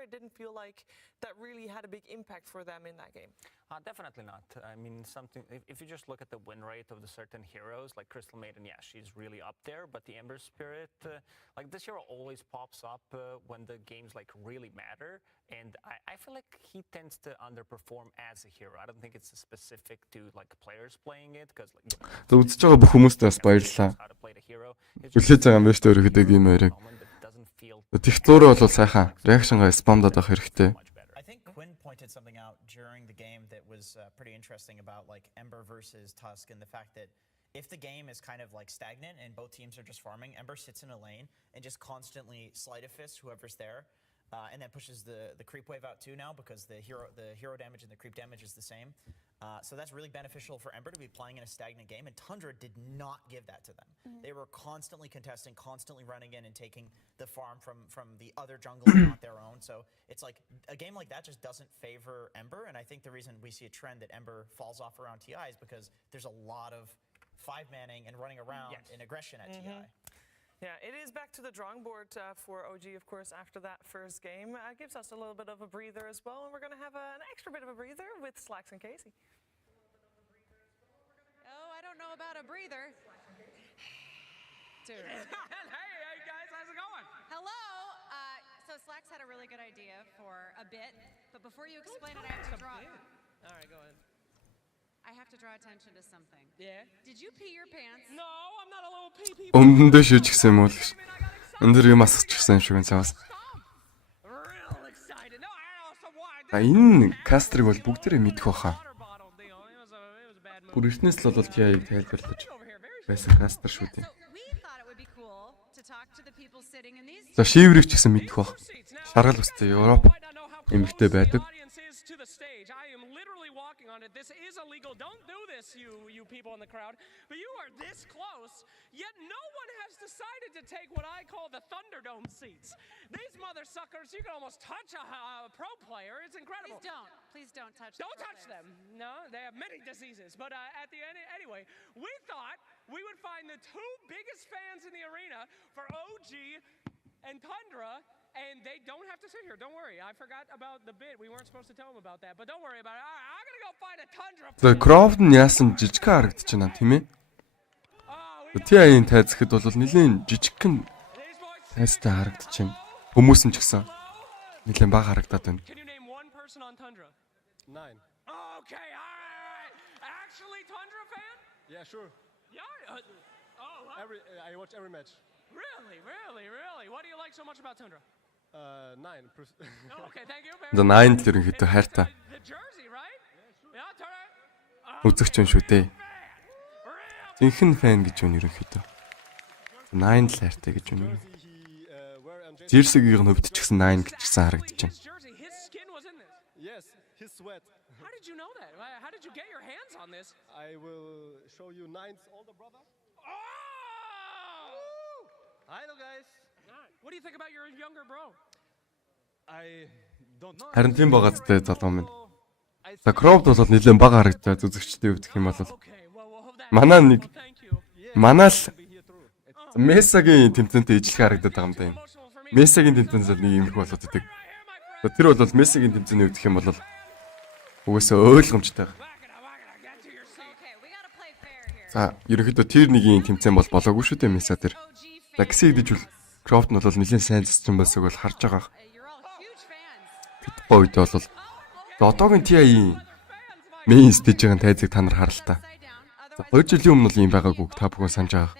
it didn't feel like that really had a big impact for them in that game. Definitely not. I mean, if you just look at the win rate of the certain heroes, like Crystal Maiden, yeah, she's really up there, but the Ember Spirit, like this hero always pops up when the games like really matter, and I feel like he tends to underperform as a hero. I don't think it's specific to like players playing it, because like, үзэж байгаа бүх хүмүүстээ бас баярлалаа. Хүлээж байгаа юм байна шүү дээ ерөөхдөө гейм хоёрыг. Техтураа бол сайхан реакшнгаа спамдаад авах хэрэгтэй. Pointed something out during the game that was pretty interesting about like Ember versus Tusk, and the fact that if the game is kind of like stagnant and both teams are just farming, Ember sits in a lane and just constantly sleight of fist whoever's there, and then pushes the creep wave out too now, because the hero damage and the creep damage is the same. So that's really beneficial for Ember to be playing in a stagnant game, and Tundra did not give that to them. They were constantly contesting, constantly running in and taking the farm from the other jungle, not their own. So it's like a game like that just doesn't favor Ember, and I think the reason we see a trend that Ember falls off around TI is because there's a lot of 5-manning and running around in aggression at TI. Yeah, it is back to the drawing board for OG, of course, after that first game. Gives us a little bit of a breather as well, and we're going to have an extra bit of a breather with Slacks and Casey. Oh, I don't know about a breather. Dude. Hey guys, how's it going? Hello. So Slacks had a really good idea for a bit, but before you explain it, I have to draw. All right, go ahead. I have to draw attention to something. Yeah. Did you pee your pants? No, I'm not a little pee. Өмдөндөө шүүжчихсэн юм уу л гэж. Энд дэр юм асчихсан юм шиг энэ цаас. Энэ кастрыг бол бүгдээрээ мэдэх баха. Бүр эртнээс л бол TI-г тайлбарлаж байсан кастер шүү дээ. За шиврийг ч гэсэн мэдэх бах. Шаргал үстэй Европ эмэгтэй байдаг. This is illegal. Don't do this, you people in the crowd. But you are this close, yet no one has decided to take what I call the Thunderdome seats. These mother suckers, you can almost touch a pro player. It's incredible. Please don't touch. Don't touch them. No, they have many diseases. But at the end, anyway, we thought we would find the two biggest fans in the arena for OG and Tundra. And they don't have to sit here. Don't worry. I forgot about the bit. We weren't supposed to tell them about that. But don't worry about it. I'm going to go find a Tundra. За Крофт нь яасан жижигхэн харагдаж байна тийм ээ. TI-ийн тайзэхэд бол нэлийн жижигхэн тайзтай харагдаж байна. Хүмүүс нь ч гэсэн нэлийн бага харагдаад байна. Can you name one person on Tundra? 9. Okay, all right. Actually Tundra fan? Yeah, sure. Yeah. I watch every match. Really? What do you like so much about Tundra? 9. Okay, thank you. За 9 л ерөнхийдөө хайртай. The jersey, right? Yeah, Tundra. Үзэгч юм шүү дээ. Зинхэн фэн гэж байна ерөнхийдөө. 9 л хайртай гэж байна. Жирсэгийн хөвд ч гэсэн 9 гэж гисэн харагдаж байна. His skin was in this. Yes, his sweat. How did you know that? How did you get your hands on this? I will show you 9's older brother. Hello guys. What do you think about your younger bro? I don't know. Харин тийм байгаа зү залуу минь. За Крофт бол нэлээд бага харагдаж үзэгчтэй өвдөх юм бол. Манаа л Месагийн тэмцэнтэй ижлэх харагдаад байгаа юм да юм. Месагийн тэмцэнээс нэг юмрх болоод идэг. Тэр бол Месагийн тэмцээний өвдөх юм бол угаасаа ойлгомжтой байна. За ерөнхийдөө тэр нэг юм тэмцээн бол болоогүй шүү дээ Меса тэр. За гэсэн хэдиж бол Крофт нь бол нэлээд сайн зассан байсаг бол харж байгаа. Тэгэхгүй үед бол одоогийн TI-ийн мейн стейжийн тайзыг та нар харалтаа. За 2 жилийн өмнө л юм байгаагүй та бүхэн санаж байгаа.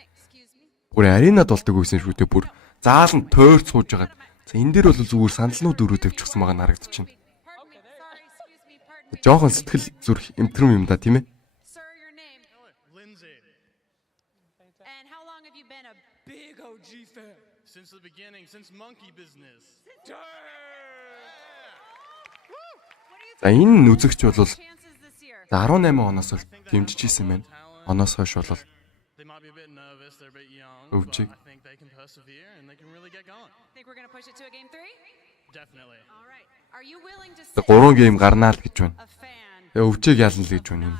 Бүр аренад болдог байсан шүү дээ бүр заалан тойрч сууж байгаа. За энэ дээр бол зүгээр сандалнууд өрөө тавьчихсан байгаа нь харагдчихна. Жохон сэтгэл зүрх эмтрэм юм да тийм ээ. Since the beginning, since monkey business. За энэ үзэгч бол 18 оноос л дэмжиж ирсэн байна. Оноос хойш бол They might be a bit nervous, they're a bit young. Өвчиг. I think they can persevere and they can really get going. Think we're going to push it to a game 3? Definitely. All right. Are you willing to 3 гейм гарнаа л гэж байна. Тэгээ өвчийг ялна л гэж байна юм.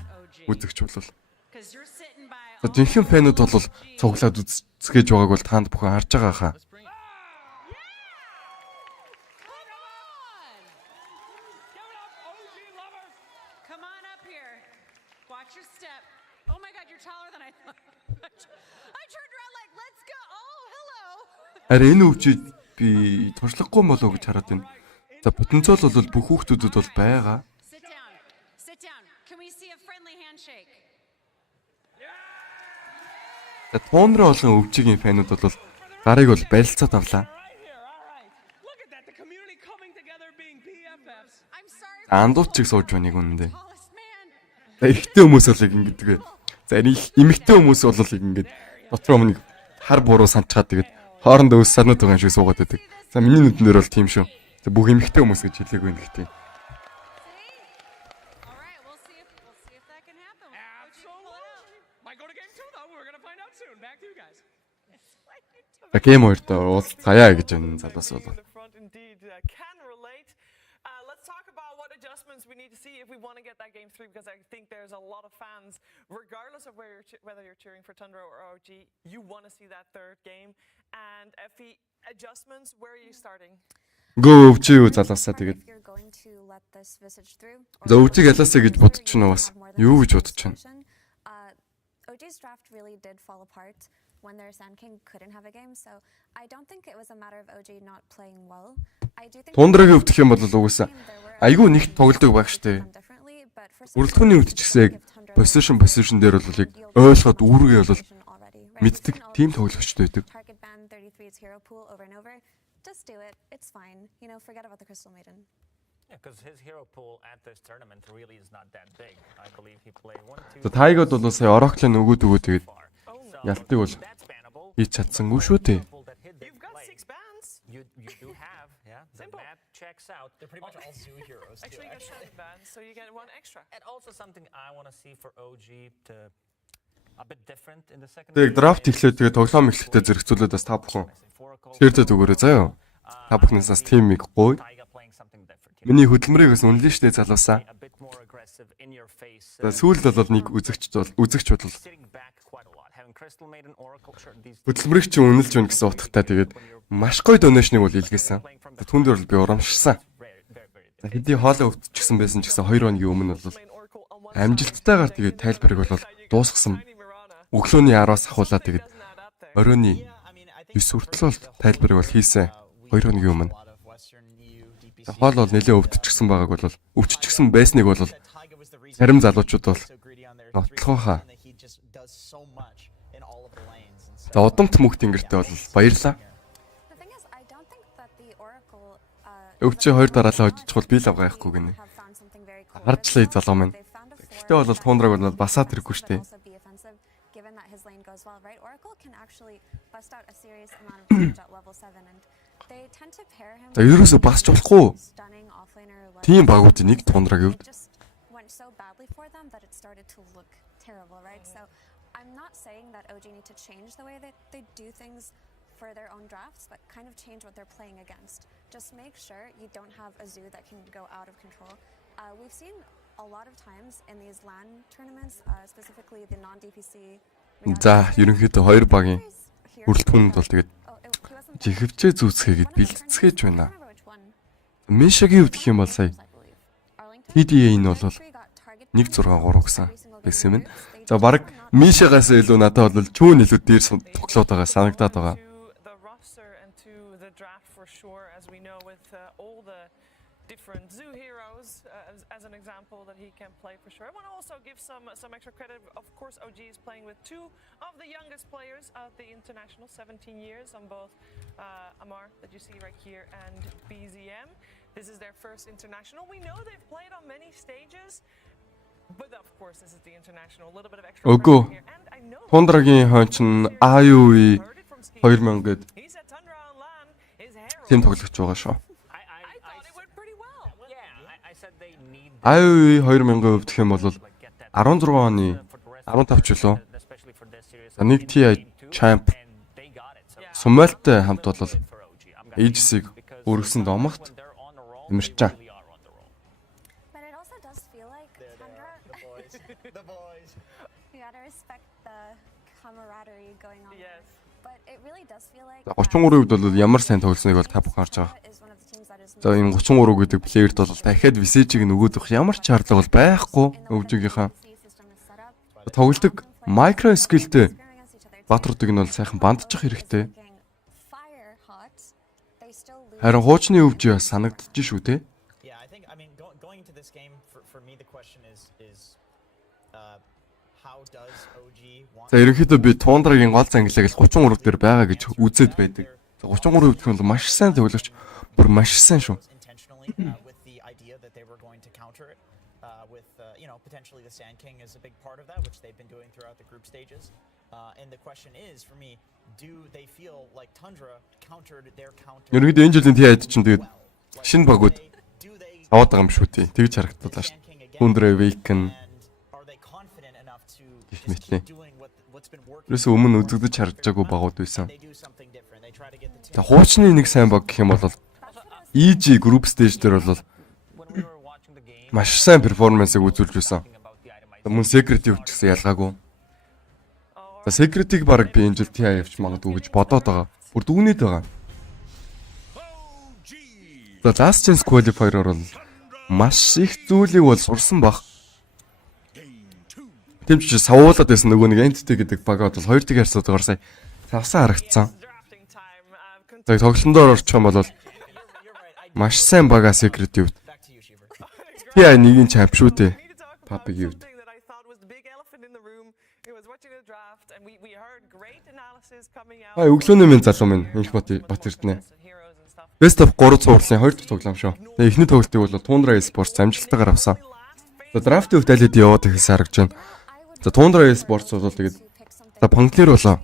Үзэгч бол. За жинхэнэ фэнүүд бол цуглаад үзгээж байгааг бол танд бүхэн харж байгаа хаа. Come on up here. Watch your step. Oh my God, you're taller than I thought. I turned around like, let's go. Oh, hello. Харин энэ өвчийг би туршлахгүй болов гэж хараад байна. За потенциал бол бүх хүүхдүүдэд бол байгаа. Sit down. Sit down. Can we see a friendly handshake? За Тундра болгон өвчигийн фанууд бол гарыг бол барилцаад авлаа. Look at that, the community coming together being BFFs. I'm sorry. Андууч чиг сууж байна нэг үнэндээ. За ихтэй хүмүүс бол ингэдэг вэ. За эмэгтэй хүмүүс бол ингэдэг дотроо өмнө хар буруу санчаад тэгээд хоорондоо өс санаад байгаа юм шиг суугаад байдаг. За миний нүдэн дээр бол тийм шүү. За бүх эмэгтэй хүмүүс гэж хэлээгүй юм гэхдээ. All right, we'll see if that can happen. Absolutely. Might go to game 2 though. We're gonna find out soon. Back to you guys. За гейм 2 доо уулзцаая гэж энэ залуус бол. The front indeed can relate. Let's talk about what adjustments we need to see if we want to get that game 3, because I think there's a lot of fans, regardless of whether you're cheering for Tundra or OG, you want to see that third game. And Effie, adjustments, where are you starting? Гөө өвчөө юу залуусаа тэгээд. За өвчийг ялаасаа гэж бодож байна уу бас. Юу гэж бодож байна? OG's draft really did fall apart when their Sand King couldn't have a game, so I don't think it was a matter of OG not playing well. I do think Тундрагийн өвдөх юм бол угсаа айгүй нэг тоглодог байх штэ. Үрэлдэхүүний өвд ч гэсэн position дээр бол яг ойлгоод үүргээ бол мэддэг тийм тоглогчтой байдаг. Just do it. It's fine. You know, forget about the Crystal Maiden. Yeah, because his hero pool at this tournament really is not that big. I believe he played 1 2. За Тайгод бол сая Oracle нөгөөдөгөө тэгээд ялтыг бол хийж чадсангүй шүү дээ. You've got 6 bans. You do have, yeah. The map checks out. They're pretty much all zoo heroes. Actually, you get 7 bans, so you get 1 extra. And also something I want to see for OG to a bit different in the second. Тэгээд драфт эхлээд тэгээд тоглоом эхлэхдээ зэрэгцүүлээд бас та бүхэн шеэрдээд өгөөрэй заяа. Та бүхнээс тимийг гуй. Миний хөдөлмөрийг бас үнэлэн штэ залуусаа. За сүүлд бол нэг үзэгч бол хөдөлмөрийг чи үнэлж байна гэсэн утгатай тэгээд маш гоё донешныг бол илгээсэн. Түн дээр би урамшсан. За хэдий хоолой өвдчихсэн байсан ч гэсэн 2 хоногийн өмнө бол амжилттайгаар тэгээд тайлбарыг бол дуусгасан. Өглөөний 10-аас ахуулаад тэгээд оройны 9 хүртэл бол тайлбарыг бол хийсэн 2 хоногийн өмнө. Хоол бол нэлээд өвдчихсэн байгааг бол өвдчихсэн байсныг бол зарим залуучууд бол нотлохоо. За удамт мөх тэнгэртэй бол баярлаа. Өвчөө 2 дараалал хожчихвол би л авгаахгүй гинэ. Харчлаа залуу минь. Гэхдээ бол Тундраг бол басаад хэрэггүй штэ. За ерөөсө басч болохгүй. Тийм багуудын нэг Тундрагийн хувьд. I'm not saying that OG need to change the way that they do things for their own drafts, but kind of change what they're playing against. Just make sure you don't have a zoo that can go out of control. We've seen a lot of times in these LAN tournaments, specifically the non-DPC. За ерөнхийдөө 2 багийн үрэлтгүүнд бол тэгээд жихвчээ зүүцгээгээд бэлтцгээж байна. Мишагийн хувьд гэх юм бол сая TDA нь бол 1-6-3 гэсэн байсан юм. За баг Мишагаас илүү надад бол чүүн илүү дээр тоглоод байгаа санагдаад байгаа. Different zoo heroes as an example that he can play for sure. I want to also give some extra credit. Of course, OG is playing with 2 of the youngest players of the international, 17 years on both Amar that you see right here and BZM. This is their first international. We know they've played on many stages, but of course this is the international. A little bit of extra pressure here. And I know Тунdraгийн хонч нь IUE 2000 гээд тийм тоглогч байгаа шүү. IUE 2000-ийн хувьд гэх юм бол 16 оны 15 ч үлээ. Нэг TI champ Сумалтай хамт бол Aegis-ийг өргөсөн домогт имэрчээ. За 33-д бол ямар сайн тоглосныг бол та бүхэн харж байгаа. За энэ 33 гэдэг плеерт бол дахиад висэжийг нөгөөдөх ямар ч шаардлага бол байхгүй өвжигийнхаа. Тоглолтог микро скиллтэй баатруудыг нь бол сайхан бандчих хэрэгтэй. Харин хуучны өвж бас санагдчих шүү те. Yeah, I mean going to this game for me the question is how does OG want. За ерөнхийдөө би Тундрагийн гол зангилаг л 33 дээр байгаа гэж үзээд байдаг. 33 гэх нь бол маш сайн тоглогч, бүр маш сайн шүү. Intentionally with the idea that they were going to counter it with you know potentially the Sand King is a big part of that which they've been doing throughout the group stages. And the question is for me, do they feel like Tundra countered their counter? Ерөнхийдөө энэ жилийн TI-д чинь тэгээд шинэ багууд аваад байгаа юм шүү дээ. Тэгж харагдуулаа шүү. Tundra Awaken гэх Юусе өмнө үзэгдэж харагдаагүй багууд байсан. За хуучны нэг сайн баг гэх юм бол EG group stage дээр бол маш сайн перформансыг үзүүлж байсан. Мөн Secret-ийг ч гэсэн ялгаагүй. За Secret-ийг баг би энэ жил TI явж магадгүй гэж бодоод байгаа. Бүр дүгнээд байгаа. За Last Chance Qualifier-оор бол маш их зүйлийг бол сурсан баг. Тэм ч савуулаад байсан нөгөө нэг entity гэдэг багаад бол 2 тийг харьцаад байгаа сая тавсан харагдсан. За тоглолтондоор орчих юм бол маш сайн бага Secret юу. TI нэгийн чамп шүү дээ. Папиг юу. Өглөөний минь залуу минь инх бат ирднэ. Best of 3 цуурлын 2 дахь тоглоом шүү. Тэгээ эхний тоглолтыг бол Tundra Esports амжилттайгаар авсан. За драфтын үед алид яваад ихсэн харагдж байна. За Tundra Esports бол тэгээд за панклер болоо.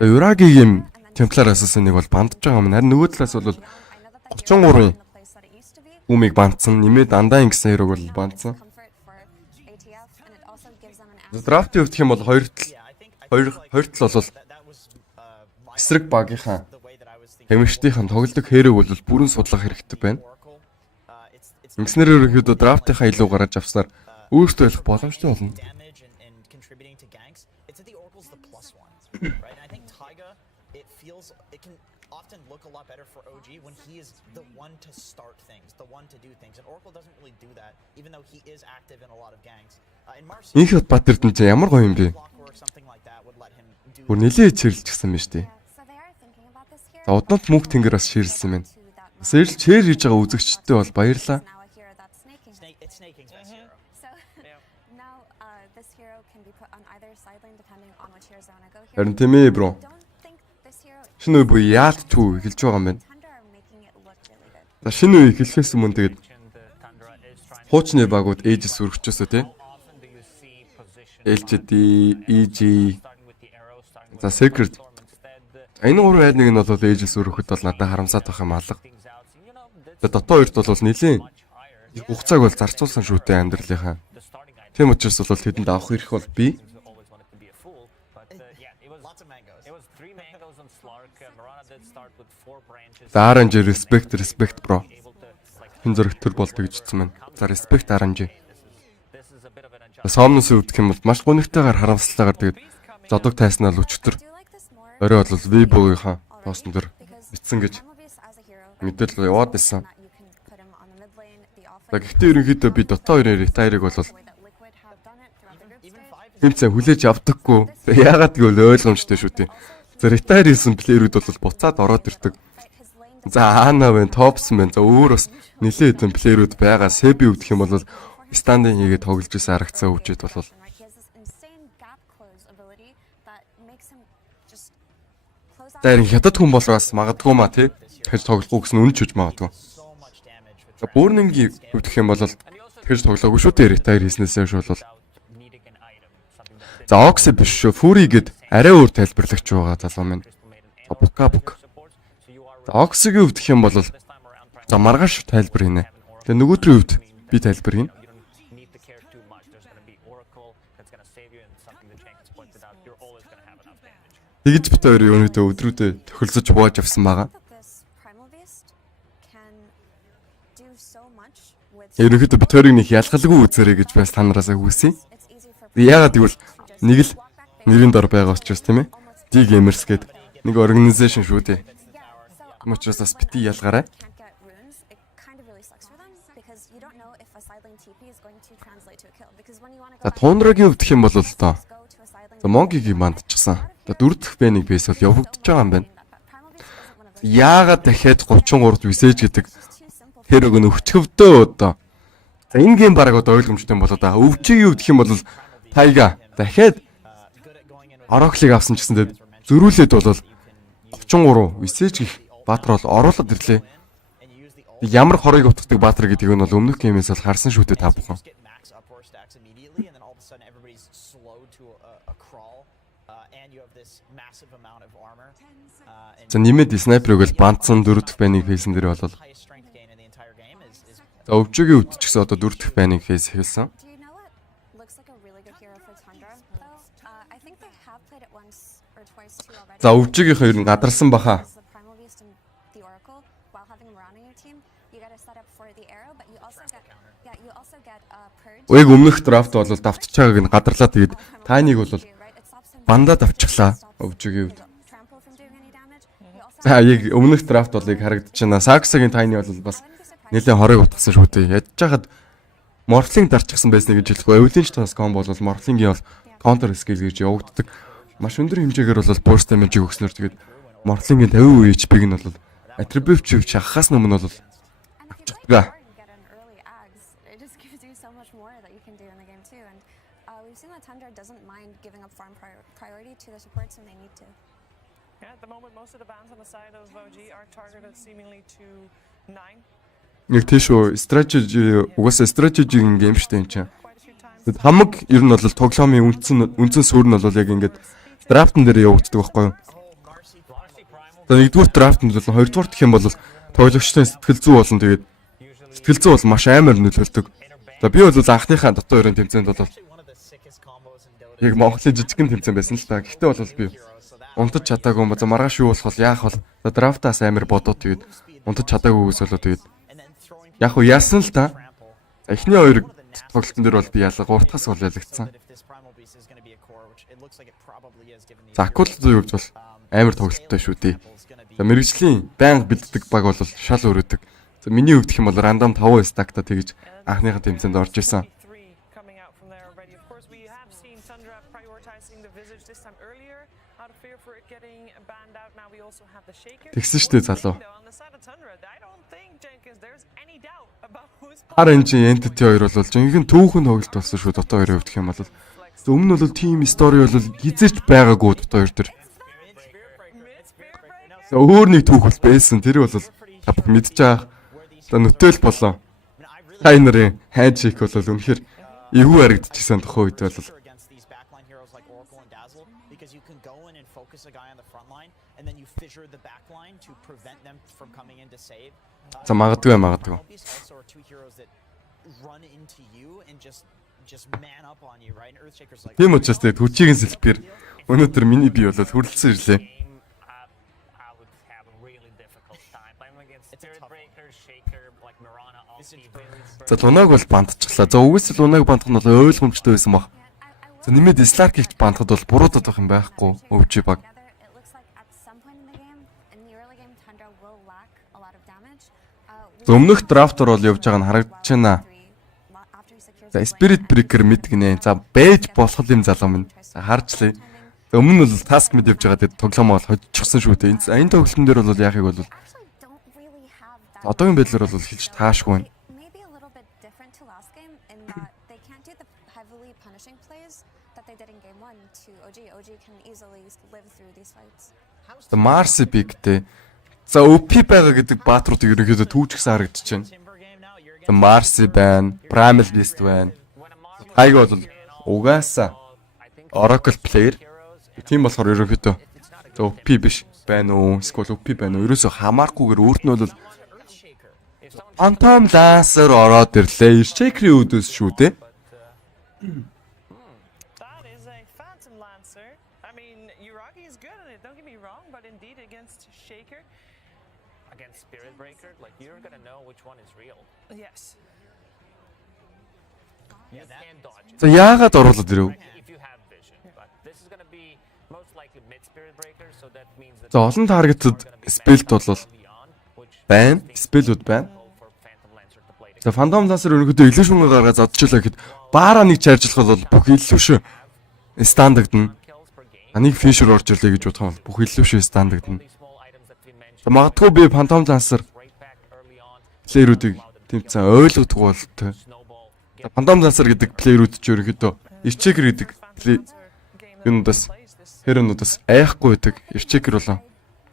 За Uragiгийн темплар асуусан нэг бол бандж байгаа юм. Харин нөгөө талаас бол 33-ын үмийг бандсан, нэмээд дандаа ингэсэн хэрэг бол бандсан. За драфтын үед гэх юм бол хоёр тал бол эсрэг багийнхаа хэмжтийнхэн тоглолтог хэрэг бол бүрэн судлах хэрэгтэй байна. Ингэснээр ерөнхийдөө драфтынхаа илүү гаргаж авснаар өөртөө ялах боломжтой болно. Look a lot better for OG when he is the one to start things, the one to do things. And Oracle doesn't really do that, even though he is active in a lot of gangs. Инх бат эрдэнэ чи ямар гоё юм бэ? Бүр нилээ чирлжсэн юм шүү дээ. За удаад мөнх тэнгэр бас ширлсэн байна. Сэрл чээр хийж байгаа үзэгчтэй бол баярлаа. Харин тийм ээ бро. Шинэ үе буюу яалт түү эхэлж байгаа юм байна. За шинэ үе эхлэхээс өмнө тэгээд хуучны багууд Aegis өргөчөөсөө тий. LGD, EG, за Secret. Энэ гурван айд нэг нь бол Aegis өргөхөд бол надад харамсаад байх юм алга. Тэгээд дотоо хоёрт бол нэлийн хугацааг бол зарцуулсан шүүтэй амьдралынхаа. Тийм учраас бол тэдэнд авах ирэх бол би. За RNG respect bro. Хэн зөрөх төр бол тэгж утсан байна. За respect RNG. Сомнос өвдөх юм бол маш гонигтайгаар харамсалтайгаар тэгээд зодог тайснаа л өчтөр. Орой бол Weibo-ийнхаа постн дээр бичсэн гэж мэдээлэл яваад байсан. За гэхдээ ерөнхийдөө би дотоо хоёрын retire-ыг бол хэмцээ хүлээж авдаггүй. Яагаад гэвэл ойлгомжтой шүү дээ. За retire хийсэн плеерүүд бол буцаад ороод ирдэг. За Ана вэ, Топс мэн. За өөр бас нэлээд хэдэн плеерүүд байгаа. Себи өвдөх юм бол стандын хийгээд тоглож байсан харагцаа өвчөд бол. Дайрын хятад хүн бол бас магадгүй маа тий. Тэгж тоглохгүй гэсэн үнэн ч үж магадгүй. За Burning-ийг өвдөх юм бол тэгж тоглоогүй шүү дээ. Retire хийснээсээ бол. За Ox биш шүү. Furi гээд арай өөр тайлбарлагч байгаа залуу минь. За Бук. За Ox-ийн өвдөх юм бол за маргааш тайлбар хийнэ. Тэгээ нөгөөдрийн өвд би тайлбар хийнэ. Тэгж бит хоёр юунуудаа өдрүүдээ тохиролцож бууж авсан байгаа. Ерөнхийдөө бит хоёрыг нэг ялгалгүй үзээрэй гэж бас та нараасаа хүсье. Яагаад гэвэл нэг л нэрийн дор байгаа учраас тийм ээ. D-Gamers гэдэг нэг organization шүү дээ. Мөчөөс бас бити ялгаарай. a side lane TP is going to translate to a kill because when you want to За go Тундрагийн хувьд гэх юм бол л доо. За Монкигийн мандчихсан. За 4 дахь бэнийг бейс бол явагдаж байгаа юм байна. Яагаад дахиад 33-т висэж гэдэг тэр өгн өвчхөвдөө одоо. За энэ гейм бараг одоо ойлгомжтой болоо да. Өвчгийн хувьд гэх юм бол Тайга дахиад Ороклыг авсан ч гэсэн зөрүүлээд бол 33 висэж гэх Баатар бол оруулаад ирлээ. Ямар хорыг утгадаг Баатар гэдгийг нь бол өмнөх геймээс бол харсан шүү дээ та бүхэн. За нэмээд снайперыг бол бандсан 4 дахь байныг фейсэн дээр болол. За өвчгийн хувьд ч гэсэн одоо 4 дахь байныг фейс хийсэн. За өвчгийнхээ ер нь гадарсан баха. Уг өмнөх драфт бол давтж байгааг нь гадарлаа тэгээд тайныг бол бандаа давчихлаа өвчгийн хувьд. За яг өмнөх драфт бол яг харагдаж байна. Саксагийн тайны бол бас нэлээд хорыг утгасан шүү дээ. Ядж хахад морфлинг дарчихсан байсан гэж хэлэхгүй. Эвлинч тас комбо бол морфлингийн бол counter skill гэж явагддаг. Маш өндөр хэмжээгээр бол burst damage өгснөөр тэгээд морфлингийн 50% HP-г нь бол attribute чив шахахаас өмнө бол авчихдаг. Tundra doesn't mind giving up farm priority to the supports when they need to. Yeah, at the moment, most of the bans on the side of OG are targeted seemingly to 9. Яг тийшөө strategy угаасаа strategy-ийн гейм штэ юм чинь. Тэгэд хамаг ер нь бол тоглоомын үндсэн суурь нь бол яг ингээд драфтн дээр явагддаг байхгүй юу? За нэгдүгээр драфтнд бол хоёрдугаар гэх юм бол тоглогчтой сэтгэл зүй болон тэгээд сэтгэл зүй бол маш амар нөлөөлдөг. За би бол анхныхаа дотоо ерөн тэмцээнд бол яг Монголын жижигхэн тэмцээн байсан л та. Гэхдээ бол би унтаж чадаагүй юм ба маргааш юу болох вэ? Яах вэ? Драфтаас амар бодоод тэгээд унтаж чадаагүйгээс болоо тэгээд яг уу яасан л та. Эхний хоёр тоглолтын дээр бол би ялга гуртахаас бол ялагдсан. За акулын хувьд бол амар тоглолттой шүү дээ. За мэрэгжлийн байнга бэлддэг баг бол шал өрөдөг. За миний хувьд гэх юм бол рандом 5 стакта тэгж анхныхаа тэмцээнд орж исэн. Тэгсэн штэ залуу. Хар энэ entity хоёр бол жинхэнэ түүхэн тоглолт болсон шүү дотоо хоёрын хувьд гэх юм бол. Өмнө нь бол team story бол хизээч байгаагүй дотоо хоёр төр. Өөр нэг түүх бол байсан. Тэр бол та бүх мэдж байгаа. За нүтэл болоо. Та нарын handshake бол үнэхээр эвгүй харагдчихсан тохоо үед бол. За магадгүй. Тийм учраас тэгээд хүчигийн сэлбэр өнөөдөр миний бие бол хүрлцэн ирлээ. За лунаг бол бандчихлаа. За үгүйсэл лунаг бандах нь бол ойлгомжтой байсан баг. За нэмээд Slark-ийг бандахад бол буруудаад байх юм байхгүй. Өвчи баг. Өмнөх драфтор бол явж байгаа нь харагдаж байна. За Spirit Breaker мэд гинэ. За бэж болох юм залуу минь. За харжлаа. Өмнө нь бол task мэд явж байгаа. Тэгээд тоглоомоо бол хожчихсан шүү дээ. Энэ тоглолтын дээр бол яахыг бол одоогийн байдлаар бол хэлж таашгүй байна. За Marcy Big-тэй. За OP байгаа гэдэг баатруудыг ерөнхийдөө түүжгсэн харагдаж байна. За Marcy байна, Primal Beast байна. Хайг бол угаасаа Oracle player. Тийм болохоор ерөнхийдөө за OP биш байна уу? Эсвэл OP байна уу? Ерөөсөө хамаарахгүйгээр өөрт нь бол Phantom Lancer ороод ирлээ. Shaker-ийн үүдээс шүү дээ. За яагаад оруулаад ирэв? За олон таргетд спелд бол байна. Спелүүд байна. За Phantom Lancer өнөөдөр illusion гаргаад зодчихлаа гэхэд баараа нэг чаржлахад бол бүх illusion стандартна. Нэг Fisher орж ирлээ гэж бодох юм бол бүх illusion стандартна. За магадгүй би Phantom Lancer плеерүүдийг тэмцэн ойлгодгүй бол тэ. Phantom Lancer гэдэг плеерүүд ч ерөнхийдөө Earthshaker гэдэг юунаас хэрэнүүдээс айхгүй байдаг. Earthshaker болон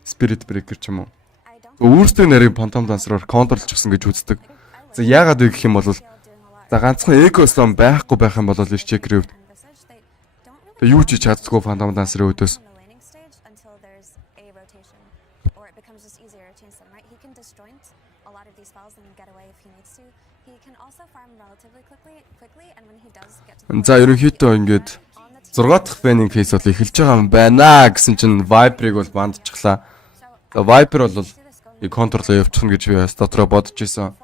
Spirit Breaker ч юм уу. Өөрсдөө нарийн Phantom Lancer-оор контрлж гисэн гэж үздэг. За яагаад вэ гэх юм бол за ганцхан экосом байхгүй байх юм бол Earthshaker-ийн хувьд тэг юу ч хийж чаддгүй Phantom Lancer-ийн хувьдээс за ерөнхийдөө ингээд 6 дахь банning phase бол эхэлж байгаа юм байна гэсэн чинь Viper-ыг бол бандчихлаа. За Viper бол и контрлоо явуучихна гэж би бас дотроо бодож исэн.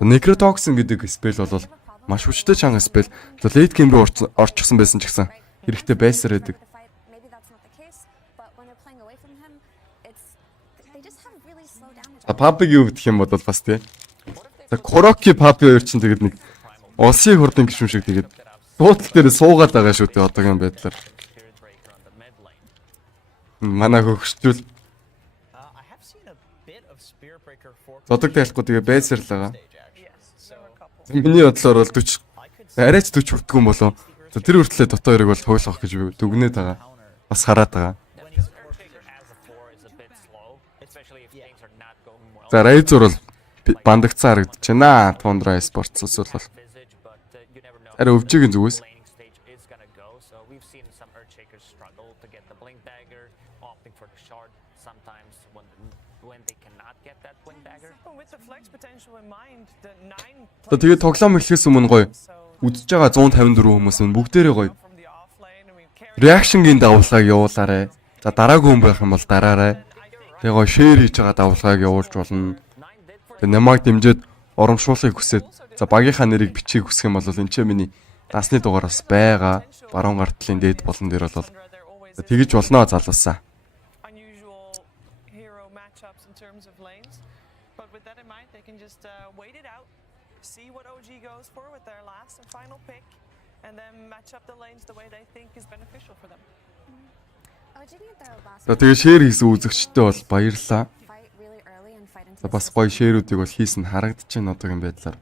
Necrotoxin гэдэг спел бол маш хүчтэй чанга спел. За late game руу орчихсон байсан ч гэсэн хэрэгтэй байсаар байдаг. За Puppy юу гэх юм бол бас тий. За Kuroki Puppy хоёр чинь тэгээд нэг улсын хурдан гişүн шиг тэгээд дуутал дээр суугаад байгаа шүү дээ одоогийн байдлаар. Манай хөгшчүүл зодог тайлахгүй тэгээ байсаар л байгаа. Миний бодлоор бол 40 арайч 40 хүртгүн болов. За тэр хүртлээр дотоо хоёрыг бол хуйлах гэж дүгнээд байгаа. Бас хараад байгаа. За Razor бол бандагцсан харагдаж байна. Tundra Sports-ос бол арай өвжигийн зүгээс. Тэгээд тоглоом эхлэхээс өмнө гоё үзэж байгаа 154 хүмүүс нь бүгдээрээ гоё реакшнгийн давуулгааг явуулаарай. За дараагийн хүн байх юм бол дараарай. Тэгээ гоё шеэр хийж байгаа давуулгааг явуулж болно. Тэгээ намайг дэмжиж урамшуулахыг хүсээд за багийнхаа нэрийг бичиг хүсэх юм бол энэ ч миний дасны дугаараас байгаа. Баруун гартлын дээд болон дээр бол тэгэж болно залуусаа. See what OG goes for with their last and final pick, and then match up the lanes the way they think is beneficial for them. За тэгээ шеэр хийсэн үзэгчтэй бол баярлалаа. За бас гоё шеэрүүдийг бол хийсэн харагдаж байна одоогийн байдлаар.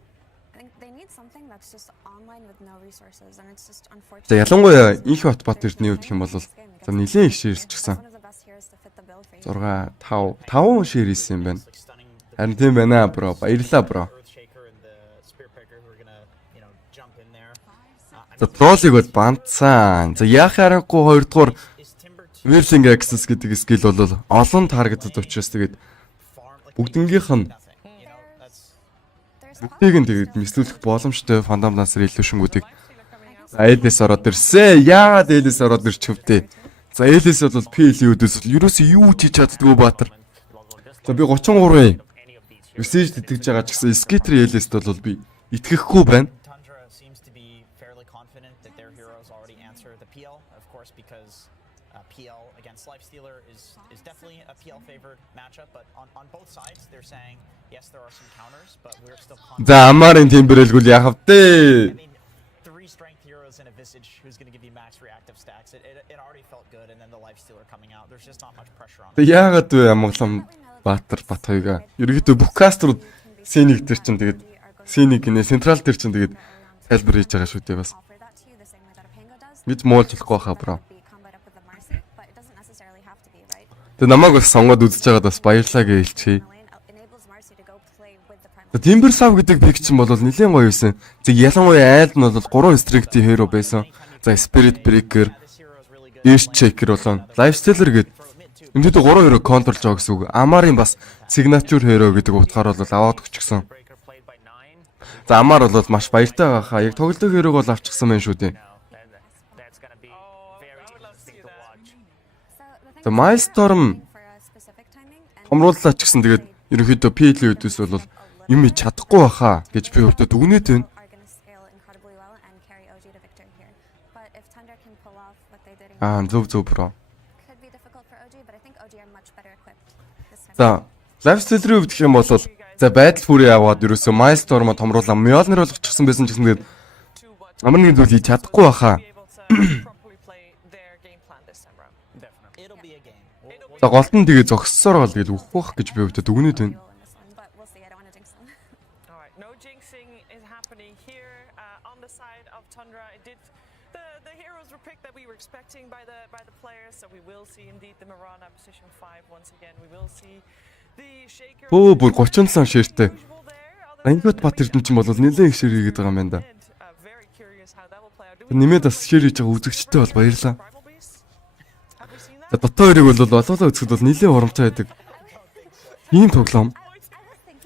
За ялангуяа инх бат эрдний хувьд гэх юм бол за нэлээд их шеэрлчихсэн. 6 5 шеэр хийсэн юм байна. Харин тийм байна бро. Баярлалаа бро. За троллыг бол бандсан. За яах аргагүй хоёрдугаар Whirling Axis гэдэг скил бол олон таргетд учраас тэгээд бүгднгийнх нь бүгдийг нь тэгээд мэслүүлэх боломжтой Phantom Lancer illusion-гуудыг Элис ороод ирсэн. Яагаад Элис ороод ирч хөвдөө. За Элис бол PL-үүдээс ерөөсөө юу ч хийж чаддгүй баатар. За би 33-ын Visage тэтгэж байгаа ч гэсэн Skater Элист бол би итгэхгүй байна. За амарын тэмбэрэлгүүл яхав дээ. Яагаад вэ амгалан Баатар бат хоёгаа. Ерөнхийдөө бүх каструуд Синийг тэр чинь тэгээд Синийг гинэ централ тэр чинь тэгээд тайлбар хийж байгаа шүү дээ бас. Бид муулж болохгүй хаа бро. Тэгээд намайг бас сонгоод үзэж байгаад бас баярлалаа гэж хэлчихье. Timber Saw гэдэг пик чинь бол нэлээд гоё байсан. Тэг ялангуяа айлд нь бол 3 strength hero байсан. За Spirit Breaker, Earthshaker болон Lifestealer гэдэг эмчүүд 3 hero контролж байгаа гэсэн үг. Амарын бас signature hero гэдэг утгаар бол аваад өгчихсөн. За Амар бол маш баяртай байгаа хаа. Яг тоглолтын hero-г бол авчихсан байх шүү дээ. За Milestorm томрууллаа ч гэсэн тэгээд ерөнхийдөө PL үдээс бол юм чадахгүй баха гэж би өөртөө дүгнээд байна. Зөв бро. За, Lifestealer-ийн хувьд гэх юм бол За байдал Furi аваад ерөөсөө Milestorm томруулаа. Mjolnir болгочихсон байсан ч гэсэн тэгээд амар нэг зүйл хийж чадахгүй баха. It'll be a game. За голд нь тэгээ зогссоор гал тэгэл үхгүй бах гэж би өвдөд өгнөд байна. Alright, no jinxing is happening here on the side of Tundra. It did the heroes were picked that we were expecting by the players, so we will see indeed the Mirana position 5 once again. We will see the Shaker. Бүр 37 ширтэй. Ангиуд бат эрдэнэ ч юм бол нэлээд их шир хийгээд байгаа юм байна да. Нэмээд бас шир хийж байгаа үзэгчтэй бол баярлаа. За дотоо хоёрыг бол олоолаа үзэхэд бол нэлээд урамтай байдаг. Ийм тоглоом.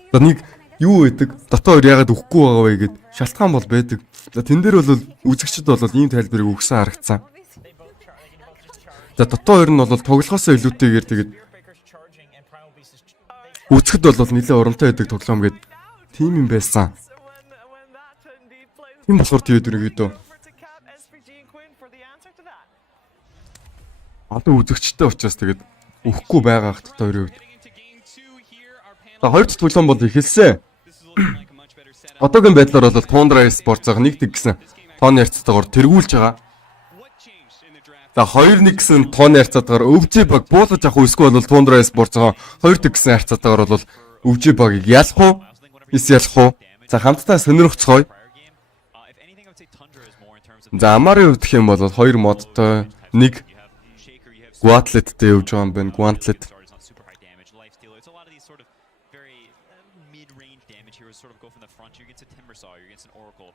За нэг юу байдаг? Дотоо хоёр яагаад өгөхгүй байгаа вэ гэд шалтгаан бол байдаг. За тэн дээр бол үзэгчд бол ийм тайлбарыг өгсөн харагдсан. За дотоо хоёр нь бол тоглохоосоо илүүтэйгээр тэгээд үзэхэд бол нэлээд урамтай байдаг тоглоом гэд тийм юм байсан. Тийм болохоор тэгээд ерөөдөө одоо үзэгчтэй учраас тэгээд өгөхгүй байгаа хат та хоёрын үед. За хоёр дахь тоглоом бол эхэлсэн. Одоогийн байдлаар бол Tundra Sports-ыг 1-1 гэсэн тооны харьцаатайгаар тэргүүлж байгаа. За 2-1 гэсэн тооны харьцаатайгаар өвжи баг буулгаж авах үсгүй бол Tundra Sports-ыг 2-1 гэсэн харьцаатайгаар бол өвжи багийг ялах уу? Эсвэл ялах уу? За хамтдаа сонирхцгоё. За Амарын хувьд гэх юм бол 2 модтой 1 Gauntlet-тэй явж байгаа юм байна. Gauntlet.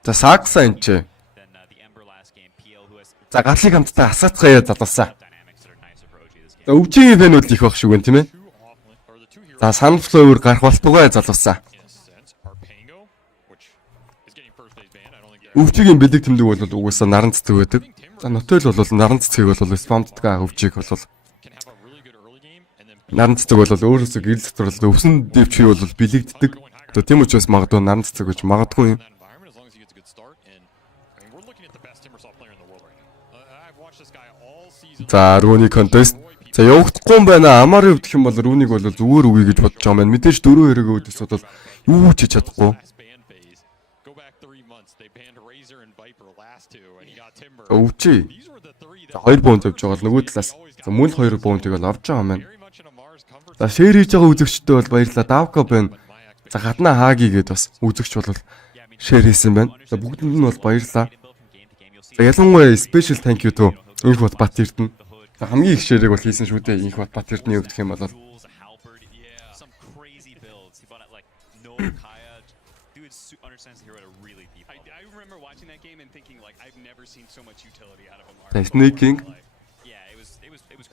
За Saxa энэ ч. За гатлыг хамтдаа асаацгаая залуусаа. За өвчийн фэн үл их байх шүү гэн тийм ээ. За Sunflower гарах болтугай залуусаа. Өвчигийн бэлэг тэмдэг бол угаасаа наран цэцэг байдаг. За Notel бол наран цэцгийг бол спамддаг өвчийг бол наран цэцэг бол өөрөөсөө гэрэл дотор өвсөн дэвчий бол бэлэгддэг. За тийм учраас магадгүй наран цэцэг гэж магадгүй юм. За Rune contest. За явагдахгүй юм байна. Амарын хувьд гэх юм бол Rune-г бол зүгээр үгүй гэж бодож байгаа юм байна. Мэдээж 4-2-ийн үүдээс бол юу ч хийж чадахгүй. Өвчи. За 2 буунд авч байгаа л нөгөө талаас. За мөн 2 буундыг бол авч байгаа юм байна. За шеэр хийж байгаа үзэгчтэй бол баярлалаа. Давка байна. За гаднаа хааги гэдээ бас үзэгч бол шеэр хийсэн байна. За бүгдэнд нь бол баярлалаа. За ялангуяа special thank you to Инх бат бат эрдэнэ. За хамгийн их шеэрийг бол хийсэн шүү дээ. Инх бат бат эрдэнэ өгдөх юм бол За Sneaking.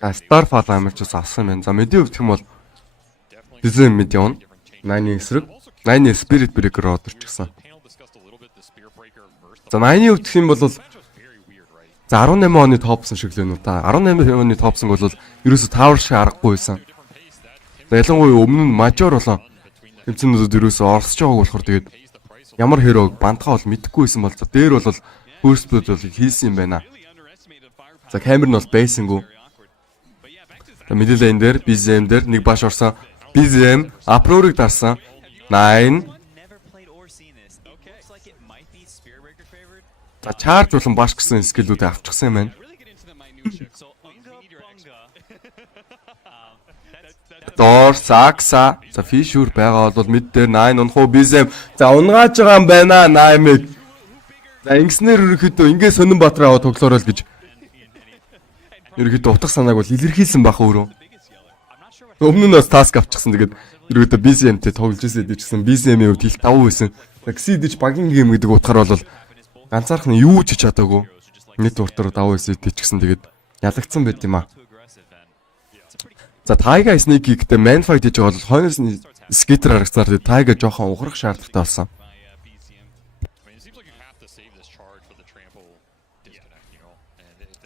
Starfall амарч ус авсан байна. За мэдээ өгөх юм бол Bizem мэд явна. 9-ийн эсрэг 9-ийн Spirit Breaker ордорч гисэн. За 9-ийн өгөх юм бол за 18 оны топсон шиг л байна уу та. 18 оны топсон бол ерөөсө Tower шиг аргагүй байсан. За ялангуяа өмнө нь Major болоо тэмцэнүүд ерөөсө орсож байгааг болохоор тэгээд ямар хэрэг бантгаа бол мэдэхгүй байсан бол за дээр бол First Blood бол хийсэн юм байна. За камер нь бол байсангүй. За мэдээлэл энэ дээр Bizem дээр нэг баш орсон. Bizem Uproar-ыг дарсан. 9. За charge болон баш гэсэн скиллүүдээ авчихсан юм байна. Дор Saxa. За Fishur байгаа бол мэд дээр 9 унах уу Bizem. За унгааж байгаа юм байна 8-ыг. За ингэснээр ерөөхдөө ингээ Сонинбаатар аваа тоглоорой л гэж ерөөхдөө утга санааг бол илэрхийлсэн баха өөрөө. Өмнө нь бас таск авчихсан. Тэгээд ерөөдөө BCM-тэй тоглож ирсэн дэжсэн. BCM-ийн хувьд хил 5 байсан. Xidж багийн гейм гэдэг утгаар бол ганцаархан юу ч хийж чадаагүй. Нийт уртаар 5 байсан дэжсэн. Тэгээд ялагдсан байт юм аа. За Taiga Sneaky-тэй man fight хийж байгаа бол хойноос нь скитер харагцаар Taiga жоохон ухрах шаардлагатай болсон.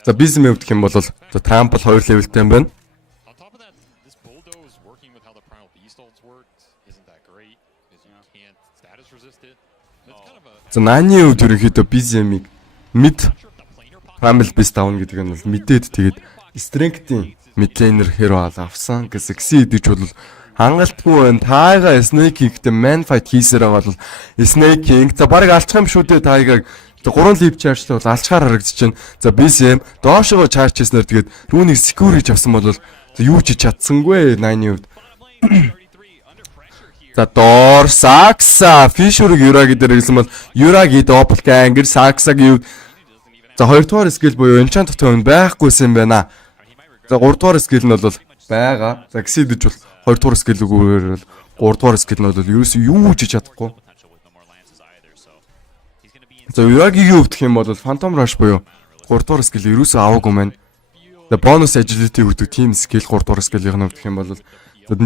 За BCM-ийн хувьд хэм бол за Trample 2 левелтэй юм байна. За Nani-ийн хувьд ерөнхийдөө BCM-ийг mid Trample beast давна гэдэг нь бол мэдээд тэгээд strength-ийн mid laner hero авсан гэсэн Xidж бол хангалтгүй байна. Тайга Snake King-тэй man fight хийсээр байгаа бол Snake King за барыг алчих юм шүү дээ Тайгаг. 3 лип чаржлаа бол алчгаар харагдаж байна. За BCM доошогоо чарж хийснээр тэгээд рүүнийг secure хийж авсан бол юу ч чадсангүй 9-ийн үед. За доор Сакса Фишерыг Юраги дээр гэсэн бол Юраги double гангер Саксагийн за 2 дугаар скил буюу enchant төвн байхгүйсэн байна. За 3 дугаар скил нь бол байгаа. За гисэдэж бол 2 дугаар скил үгээр бол 3 дугаар скил нь бол ерөөсөө юу ч чадахгүй. За Юрагигийн өвдөх юм бол Phantom Rush буюу 3 дугаар скил ерөөсөө аваагүй маань. За бонус agility өгдөг team skill 3 дугаар скиллийг нь өвдөх юм бол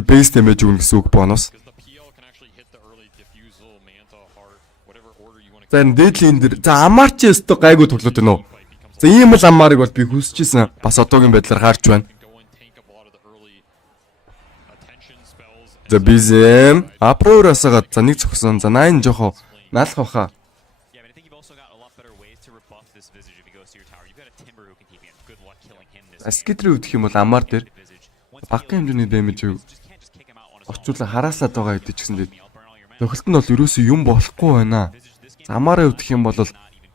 base damage өгнө гэсэн үг бонус. За дээдлийн дээр за амарч өстө гайгүй тоглоод байна уу? За ийм л амарыг бол би хүсчихсэн. Бас одоогийн байдлаар харж байна. За BZM Апрорасагаад за нэг зогсон. За 9 жоохоо наалах баха. Скитрийн үүдэх юм бол амар дээр багахан хэмжээний дэмэж орчуулан хараасаад байгаа гэдэг ч гэсэн тохиолт нь бол ерөөсөө юм болохгүй байна. Амаараа өвдөх юм бол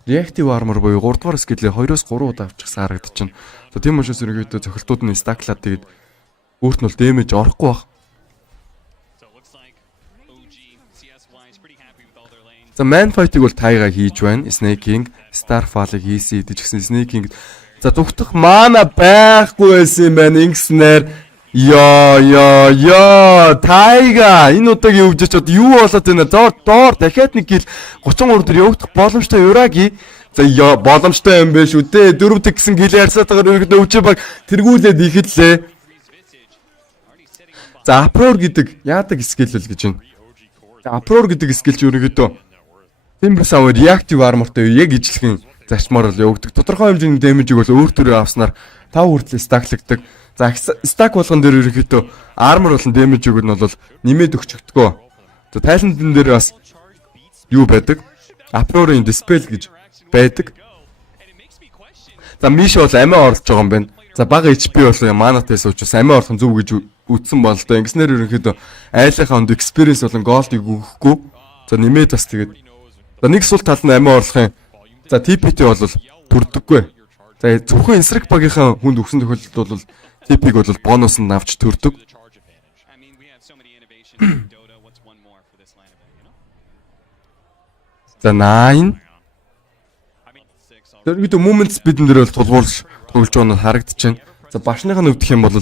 reactive armor буюу 3 дугаар скиллээ 2-3 удаа авчихсан харагдаж байна. За тийм учраас ерөнхийдөө цохилтууд нь стаклаад тэгээд өөрт нь бол damage орохгүй баг. За man fight-ыг бол Тайга хийж байна. Snake King, Starfall-ыг хийсэн идэж гисэн Snake King. За зүгтх мана байхгүй байсан юм байна. Ингэснээр Йоо Тайга энэ удаагийн өвжөчд юу болоод байна? Доор дахиад нэг гил 33 дээр явагдах боломжтой Юраги. За боломжтой юм биш үү дээ. 4 тэг гэсэн гил ярьсаад байгаа өргөдөө өвчөө баг тэргүүлээд ихэдлээ. За Апрор гэдэг яадаг скил л гэж байна. Апрор гэдэг скил ч өргөдөө Timber's our reactive armorтой яг ижлэхэн зарчмаар л явагддаг. Тодорхой хэмжээний damage-ийг бол өөр төрөө авснаар 5 хүртэл стаклагддаг. За stack болгон дээр ерөнхийдөө armor болон damage өгөх нь бол нэмээд өгчөгдгөө. За тайландын дээр бас юу байдаг? Aprorin dispel гэж байдаг. За Миш бол амиа орлож байгаа юм байна. За бага HP бол манатай суучсан амиа орлох нь зөв гэж үтсэн бол доо. Ингэснээр ерөнхийдөө айлынхаа хүнд experience болон gold-ыг өгөхгүй. За нэмээд бас тэгээд за нэг сул тал нь амиа орлохын за TPT бол төрдөггүй. За зөвхөн инсрэг багийнхаа хүнд өгсөн тохиолдолд бол TP-г бол бонус нь авч төрдөг. За 9 Дөрвид moment speed-эн дээр бол тулгуурлаж тоглож байгаа нь харагдаж байна. За башных нь өвдөх юм бол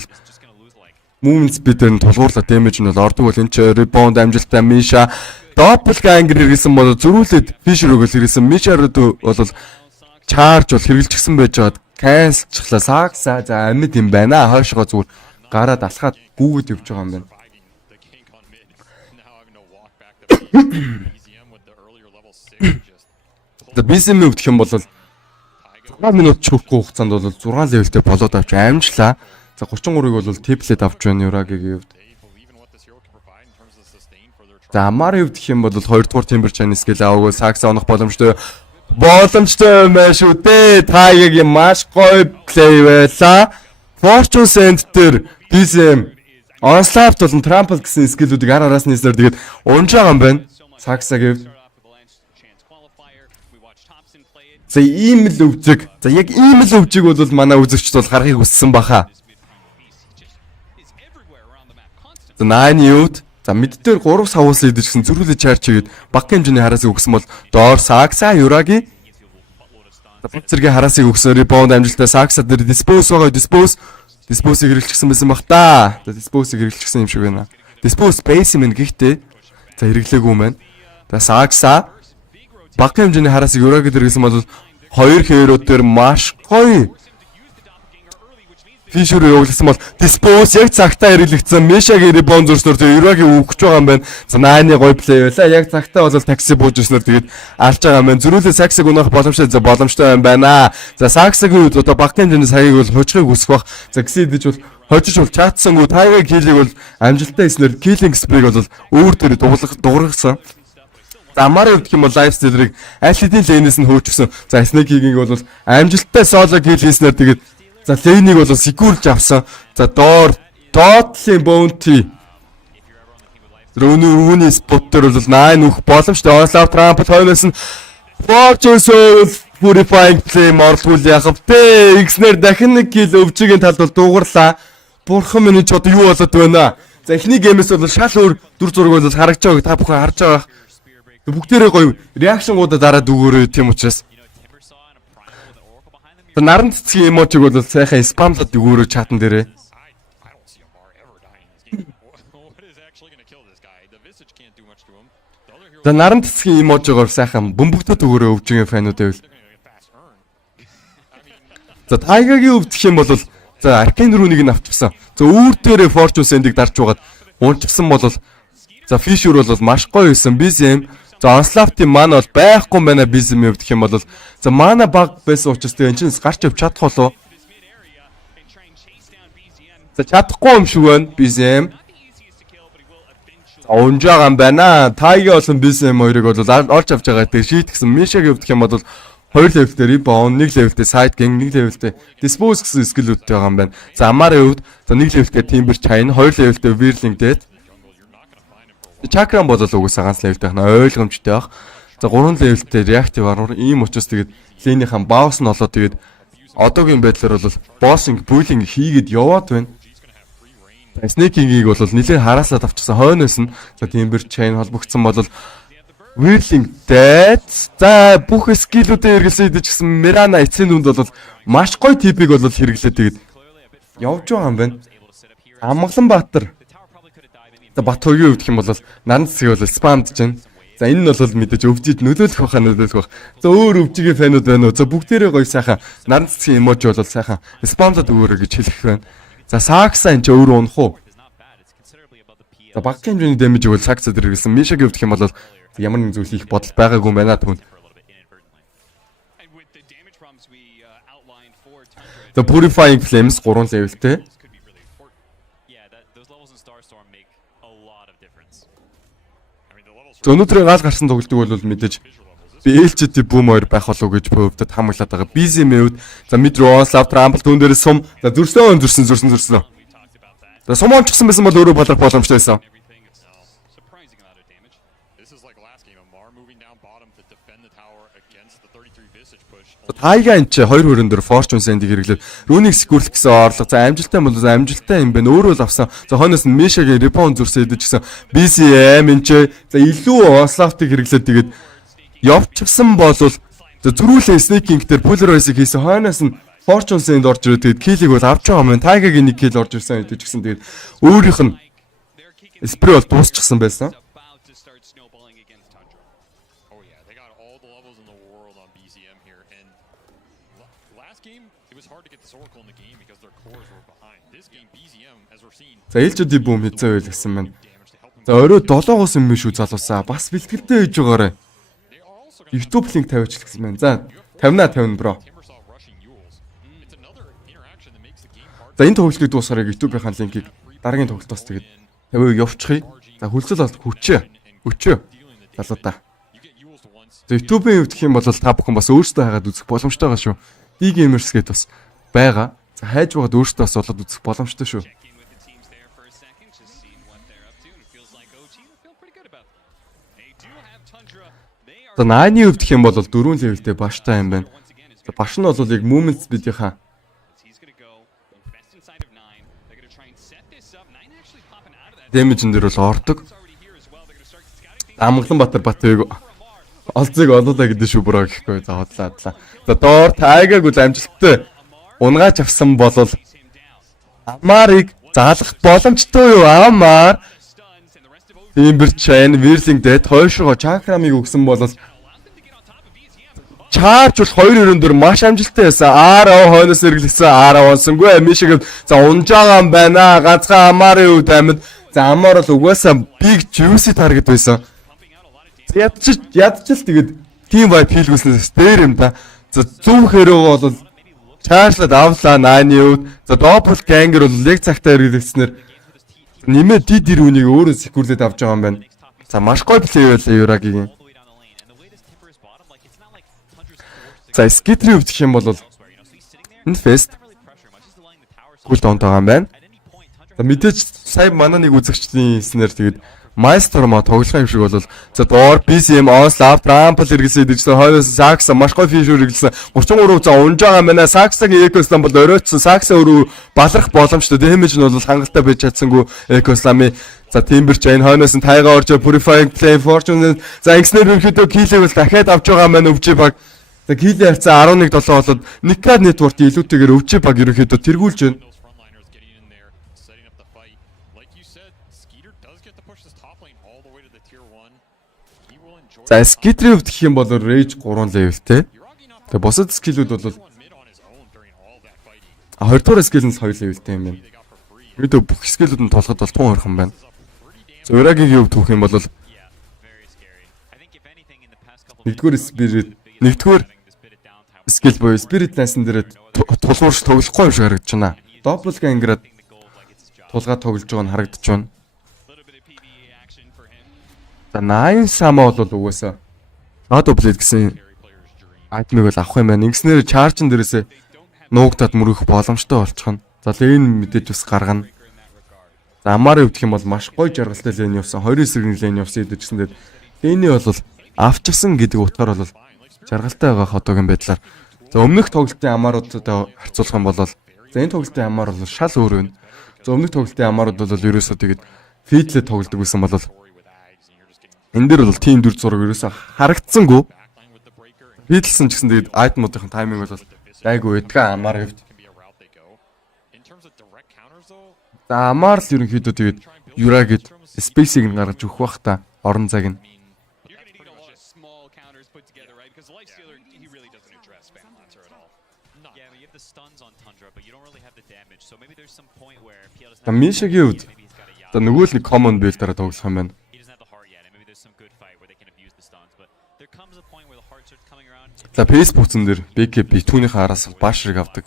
moment speed-ээр нь тулгуурлаа damage нь бол ордог бол энэ ч rebound амжилттай Миша double ganger ирсэн бол зөрүүлээд Fisher өгөл ирсэн Мишард бол charge бол хэрэгжилчихсэн байж байгаа. Cancel-члаа Сакса за амьд юм байна. Хойшоо зүгээр гараад алхаад гүүгээд явж байгаа юм байна. За BCM өвдөх юм бол 6 минут ч хүрэхгүй хугацаанд бол 6 левелтэй болоод авч амжлаа. За 33-ыг бол теплет авч байна Юрагигийн өвд. За Амарын өвдөх юм бол 2 дугаар Timber Chinese skill аваагүй Сакса онох боломжтой юм байна шүү дээ. Тайгагийн маш гоё плей байла. Fortune Sand дээр BCM Onslaught болон Trample гэсэн скиллүүдийг араас нийслэр тэгээд унж байгаа юм байна. Саксагийн за ийм л өвзөг. За яг ийм л өвжиг бол манай үзэгчд бол харахыг хүссэн баха. За 9 өвд. За мэддээр 3 савуулсан идчихсэн зөрүүлээ чарч хийгээд баг хэмжээний хараасыг өгсөн бол доор Сакса Юраги. За баг зэргийн хараасыг өгсөн ребаунд амжилттай Сакса дээр dispose байгаа dispose-ийг хэрэглэчихсэн байсан бах та. За dispose-ийг хэрэглэчихсэн юм шиг байна. Dispose space юм гэхдээ за хэрэглээгүй юм байна. За Сакса баг хэмжээний хараасыг Юраги дээр гэсэн бол 2 хээрүүд дээр маш гоё Fisher явуулсан бол dispose яг цагтаа хэрэглэгдсэн Мишагийн rebound зурснаар тэр Юраги өгч байгаа юм байна. За 9-ны гоё плей байла. Яг цагтаа бол такси бууж ирснээр тэгээд алж байгаа юм байна. Зөрүүлээ Саксыг унах боломжтой юм байна. За Саксагийн одоо баг хэмжээний саяыг бол хожихыг хүсэх бах. За гисэдэж бол хожиж бол чаатсангүй Тайгагийн киллийг бол амжилттай хийснээр killing spree бол өөр төрөй дуургасан. За Амарын өвдөх юм бол лайфстайлыг аль хэдийн лейнээс нь хөөчихсөн. За Snake-ийг бол амжилттай соло kill хийснээр тэгээд за лейнийг бол секюрж авсан. За доотлын Bo3 Үүний спот дээр бол 9 өгөх боломжтой. Onslaught Trample хойноос нь Fortune Soul Purifying Flame орлуулж яхав те. X-нэр дахин нэг кил өвчигийн талд бол дуугарлаа. Бурхан минь ч одоо юу болоод байна. За эхний геймээс бол шал өөр дүр зураг бол харагдаж байгааг та бүхэн харж байгаа. Бүгдээрээ гоё реакшнгуудаа дараад өгөөрэй тийм учраас. Наран цэцгийн эможиг бол сайхан спамлаад өгөөрэй чатан дээрээ. За наран цэцгийн эможигоор сайхан бөмбөгдөд өгөөрэй өвчгийн фанууд байвал. За Тайгагийн өвдөх юм бол за Arcane Rune-ыг нь авчихсан. За үүр дээрээ Fortune Sand-ыг дарж угаад унчсан бол за Fisher бол маш гоё байсан. BZM за Onslaught-ийн mana бол байхгүй юм байна BZM өвдөх юм бол за mana баг байсан учраас тэгээ энэ чинь гарч явж чадах болоо. За чадахгүй юм шиг байна BZM. Унж байгаа юм байна. Тайга болон BZM хоёрыг бол олж авч байгаа. Тэгээ шийтгсэн Mishag өвдөх юм бол 2 левелтэй rebound, 1 левелтэй side gang, 1 левелтэй dispose гэсэн скиллүүдтэй байгаа юм байна. За Amara өвд, за 1 левелтэй Timber Chain, 2 левелтэй Whirling Death. Chakram бол угсаа ганц левелтэй хана ойлгомжтой байх. За 3 левелтэй Reactive Armor ийм учраас тэгээд линийхэн boss нь олоод тэгээд одоогийн байдлаар бол bossing, bullying хийгээд яваад байна. Sneaking-ийг бол нэлээд хараасаад авчихсан хойноос нь за Timber Chain холбогдсон бол Whirling Death. За бүх скиллүүдээ хэрэглэсэн идэж гисэн Mirana эцсийн дүнд бол маш гоё типийг бол хэрэглээд тэгээд явж байгаа юм байна. Амгалан Баатар. За Батхойгийн өвдөх юм бол наран цэцгийг бол спамдж байна. За энэ нь бол мэдээж өвдөд нөлөөлөх байхаа нөлөөлөх байх. За өөр өвчгийн фанууд байна уу? За бүгдээрээ гоё сайхан наран цэцгийн эможи бол сайхан спамдад өгөөрэй гэж хэлэх байна. За Сакса энэ ч өөрөө унах уу? За багийн хэмжээний дэмэж бол Сакса дээр хэрэглэсэн. Mishag өвдөх юм бол ямар нэг зүйл хийх бодол байгаагүй юм байна түүнд. The Purifying Flames 3 левелтэй. Өнөөдрийн гал гарсан тоглолтыг бол мэдээж BLCT Boom 2 байх болов гэж бөвдөд хамаглаад байгаа. BZM өвд за mid row Onslaught Trample түүн дээрээ сум за зөрсөн. За сум онцгсан байсан бол өөрөө болох боломжтой байсан. Тайга энэ 2 хөрөн дээр Fortune Sand-ийг хэрэглээд Rune-ийг secure гэсэн орлого. За амжилттай бол амжилттай юм байна. Өөрөө л авсан. За хойноос нь Mishag-ийн rebound зүрсээ идэж гисэн. BCM энэ за илүү Onslaught-ыг хэрэглээд тэгээд явчихсан бол за зөрүүлээ Sneaking дээр Polarizing хийсэн. Хойноос нь Fortune Sand орж ирээд тэгээд kill-ийг бол авч байгаа юм байна. Taiga-гийн нэг kill орж ирсэн идэж гисэн. Тэгээд өөрийнх нь spray бол дуусчихсан байсан. За ээлжүүд бүүм хийцээ байл гэсэн маань. За орой 7-оос өмнө шүү залуусаа. Бас бэлтгэлтэй хийж байгаарай. YouTube линк тавиач гэсэн маань. За 50-50 бро. За энэ тоглолтыг дуусгарыг YouTube-ийн линкийг дараагийн тоглолтоос тэгээд тавиаг явуучих. За хүлцэл бол хүчөө. Залуудаа. За YouTube-ийн хувьд гэх юм бол та бүхэн бас өөрсдөө хагаад үзэх боломжтой байгаа шүү. D-Gamers гэдэг бас байгаа. За хайж байгаад өөрсдөө бас болоод үзэх боломжтой шүү. За 9-ийн хувьд гэх юм бол 4 левелтэй баштай юм байна. За баш нь бол яг Movement Speed-ийнхаа damage-н дээр бол ордог. Амгалан Батар Батыг олзыг олоолаа гэдэг шүү бро гэхгүй. За хотлаа. За доор Тайгаг үл амжилттай унгаач авсан бол Амарыг заалгах боломжтой юу? Амар Timber Chain, Whirling Death, хойшроо Chakram-ыг өгсөн бол Charge бол 2-4 маш амжилттай байсан. RO хойноос эргэлсэн. RO онсонгүй. Mishag за унж байгаа юм байна. Ганцхан Amar-ийн үед амьд. За Amar бол угаасаа big juicy target байсан. Ядчил тэгээд team wipe хийлгүүлснээс дээр юм да. За зөв хэрэг бол Charge-лад авлаа 9-ийн үед. За double ganger бол яг цагтаа эргэлснээр нэмээ дид үнийг өөрөө секюрлээд авч байгаа юм байна. За маш гоё плей байлаа Юрагийн. За Skitri өвдөх юм бол энэ фест кул доонтойгоо юм байна. За мэдээж сая мананыг үзэгчдийн снэр тэгээд Maestro тоглох юм шиг бол за доор BCM onslap trample хэрэгсээд ирсэн хойноос Sax маш гоё фишер хэрэглэсэн 33 за унж байгаа мэнэ Sax-гийн Eco-Slam бол оройтсон Sax өөрөө баларх боломжтой damage нь бол хангалттай байж чадсангүй Eco-Slam-ы за Timber Chain хойноос нь тайгаа орж Purifying Flame Fortune за ингэснээр ерөнхийдөө kill-ийг бол дахиад авч байгаа мэнэ өвчи баг за kill харьцаа 11-7 болоод Nikad network-ийн илүүтэйгээр өвчи баг ерөнхийдөө тэргүүлж байна. За Skitri хувьд гэх юм бол Rage 3 levelтэй. Тэгээ бусад скиллүүд бол 20 дугаар скилл нь 2 levelтэй юм байна. Бид бүх скиллүүд нь толгод бол тун хөрхөн байна. За Uraгийн хувьд түүх юм бол нэгдүгээр скилл буюу Spirit Dance-ын дээр тулгуурч тоглохгүй юм шиг харагдаж байна. Doppelgang ингээд тулгаад тоглож байгаа нь харагдаж байна. За 9 сама бол угаасаа Shadow Blade гэсэн айтмыг бол авах юм байна. Ингэснээр charge-н дээрээсээ нуугдаад мөрөх боломжтой болчихно. За лейн мэдээж бас гаргана. За Amar өвдөх юм бол маш гоё жаргалтай лейн явсан. 29 сэргийн лейн явсан гэдэгчсэн дээр лейний бол авчихсан гэдэг утгаар бол жаргалтай байгаа одоогийн байдлаар. За өмнөх тоглолтын Amar-уудтай харьцуулах юм бол за энэ тоглолтын Amar бол шал өөр байна. За өмнөх тоглолтын Amar-ууд бол ерөөсөө тэгээд feed-лээ тоглодог гэсэн бол энэ дээр бол team 4 зураг ерөөсө харагдсангүй. Бидлсэн ч гэсэн тэгээд айтмуудын тайминг бол айгүй эдгээр Amar хэвд. За Amar л ерөнхийдөө тэгээд Uraгээд space-ийг нь гаргаж өгөх бах та орон цаг нь. За Misha-гийн хувьд за нөгөө л нэг common build-аараа тоглох юм байна. За Facebook-н дээр BKB түүнийхээ араас бааш шиг авдаг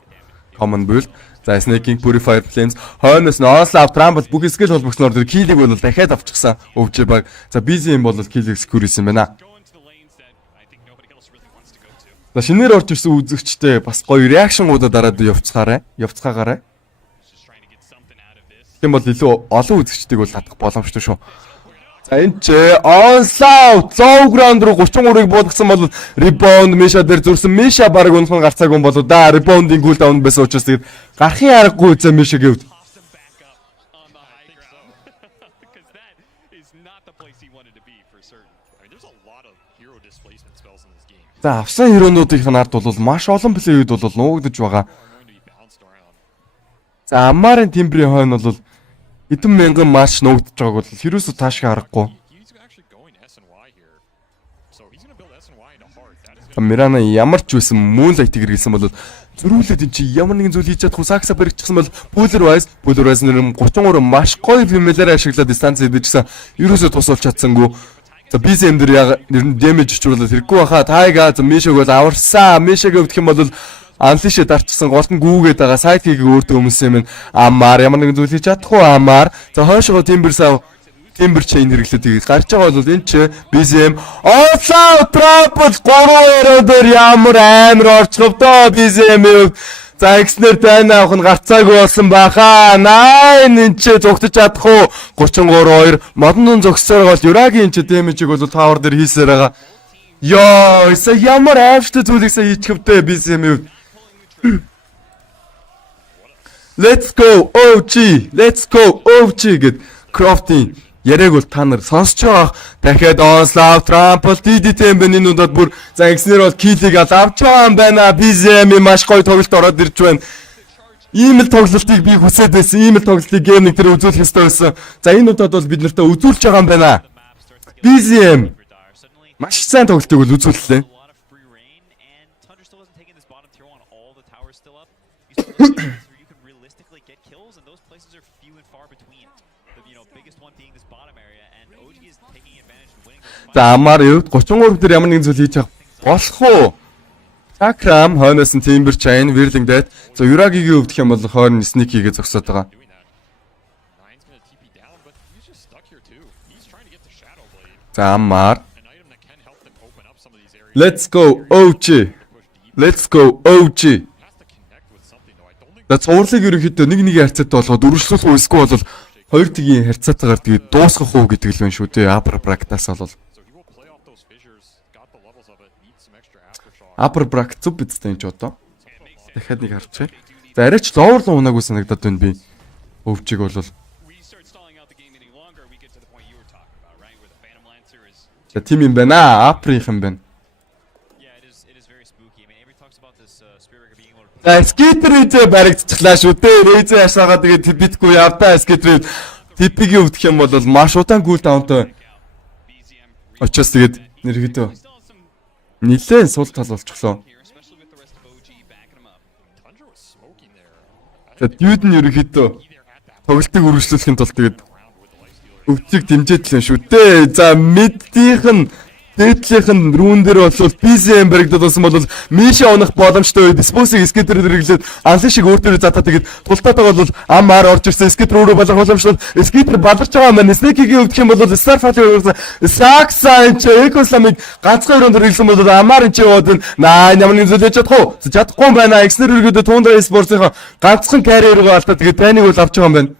common build. За Snaking Purifier Flames хойноос нь Onslaught Trample бүх skill холбогчноор тэр kill-ийг бол дахиад авчихсан өвчөө баг. За BZM бол kill-ийг secure юм байна. За шинээр орж ирсэн үзэгчтэй бас гоё reaction-уудаа дараад явцгаагаарай. Тийм бол илүү олон үзэгчдийг бол татах боломжтой шүү. За энэ ч Onslaught Zow Ground руу 33-ыг буудгсан бол rebound Misha дээр зүрсэн Misha баг унсан гарцаагүй болоо да rebound-ing cooldown байсан учраас тэгээд гарахын аргагүй зэ Misha гэвд. За авсан хироонуудын ард бол маш олон плейүүд бол нуугдж байгаа. За Amar-ын Timber-ийн хойно бол хэдэн мянган матч нуугдж байгааг бол хэрөөсөө таашгүй харахгүй. Mirana ямар ч байсан Moonlight-ийг хэрэглэсэн бол зөрүүлээд эн чи ямар нэгэн зүйл хийж чадах Saxa баригдчихсан бол Polarized нэр 33 маш гоё фэмэлээр ашиглаад дистанц эдэжсэн. Ерөөсөө тусалж чадсангүй. За BZM дээр яг damage чуулаад хэрэггүй баха. Тайга за Misha-г бол аварсан. Misha-г өвдөх юм бол Unleash дарчсан гол нь гүүгээд байгаа сайдгийг өөртөө өмсөн юм. Amar ямар нэгэн зүйл хийж чадахгүй Amar. За хойшоо Timber Chain хэрэглээд гарч байгаа бол энэ ч BZM Onslaught Trample 3-2 дээр ямар амар орцговдоо BZM. За X-нэр тань авах нь гарцаагүй болсон баха. 9 энэ ч зогтож чадахгүй 33-2 модон зогсоор бол Uraгийн ч damage-ийг бол tower дээр хийсээр байгаа. Йоо, isa ямар аимшигтай зүйлийг сая хийчихвдээ BZM. Let's go OG гэд Crofting яриаг бол та нар сонсч байгаа. Дахиад Onslaught Trample DDT юм байна. Энэ удаад бүр за X-нэр бол kill-ийг авч байгаа юм байна. BZM маш гоё тоглолт ороод ирж байна. Ийм л тоглолтыг би хүсээд байсан. Ийм л тоглолтыг гейм нэг тэр үзүүлэх ёстой байсан. За энэ удаад бол бид нартай үзүүлж байгаа юм байна. BZM маш сайн тоглолтыг бол үзүүллээ. За Amar юу 33 дээр ямар нэгэн зүйл хийж болох уу? Chakram хойноос нь Timber Chain, Whirling Death. За Uraгийн өвдөх юм бол хойно Sneaky-гээ зогсоод байгаа. За Amar. Let's go OG. За цувралыг ерөнхийдөө нэг харьцаатай болгоод үргэлжлүүлэх үсгүй бол Хоёр тгийн харьцаатайгаар тэгээд дуусгах уу гэдэг л байна шүү дээ. Upper bracket-аас бол. Upper bracket зүг бидтэй энэ ч одоо. Дахиад нэг харчихъя. За арайч lower руу унаагүй санагдаад байна би. Өвчиг бол. За тим юм байна. Upper-ийнх юм байна. За скейтер баригдчихлаа шүү дээ. Рейзэ хашаагаа тэгээд битгүй явдаа скейтер типигийн өвдөх юм бол маш удаан гүйл даунтай. Очоос тэгээд нэрхэдөө нилээн сул тал болчихлоо. Тэгээд юуд нь ерөнхийдөө тоглолтыг үргэлжлүүлэхийн тулд тэгээд өвчийг дэмжиж л шүү дээ. За мэддийнх нь дээдлийнх нь рүүн дээр бол BCM баригдаад болсон бол Миша унах боломжтой үед Спосыг скейтер хэрэглээд анлын шиг өөр төрөөр затаа тэгээд тултаатай бол амаар орж ирсэн скейтер өөрөө балах боломжтой скейтер баларч байгаа маань Снекигийн өвдөх юм бол Starfall Саксан ч Экосламыг ганцхан өрөөнд хэрэглэсэн бол амаар энэ яваад наа ямар нэг зүйлж чадахгүй байна X-нэр өргөдө Tundra Sports-ийн ганцхан карьер руу алдаа тэгээд тайныг бол авч байгаа юм байна.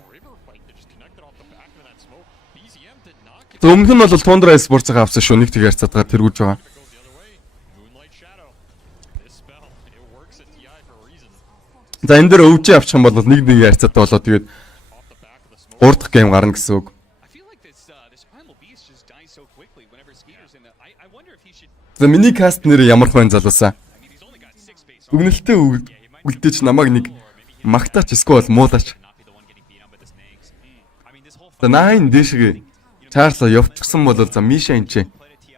Өмнөх нь бол Tundra Sports-ыг авсан шүү. Нэг тэг харьцаатайгаар тэргүүлж байгаа. За энэ дээр өвчөө авчих юм бол нэг харьцаатай болоо тэгээд 3 дахь гейм гарна гэсэн үг. За миний каст нэр ямар хүн залуусаа. Үгнэлтээ үлдээч намайг нэг магтаач эсвэл муулаач. За найн дэшгээ Чарло явчихсан бол за Миша энэ чи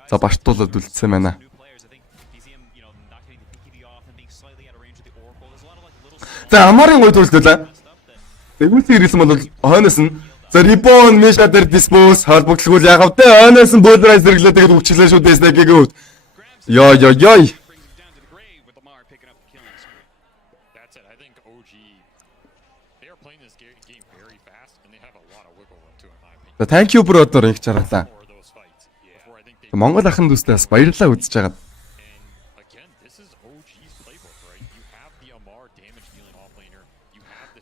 за бартуулаад үлдсэн байна. За амарын гойд үлдээлээ. Тэгвэл ирсэн бол хойноос нь за рибон Миша дээр диспоз холбогдлоггүй яг автай хойноос нь бөөдрайс зэрэглээ тэгээд өвчлээ шүү дээ Снекигийн өвд. Ёй. За thank you brother их чаргалаа. Монгол ахын дүүстэй бас баярлалаа үзэж байгаад.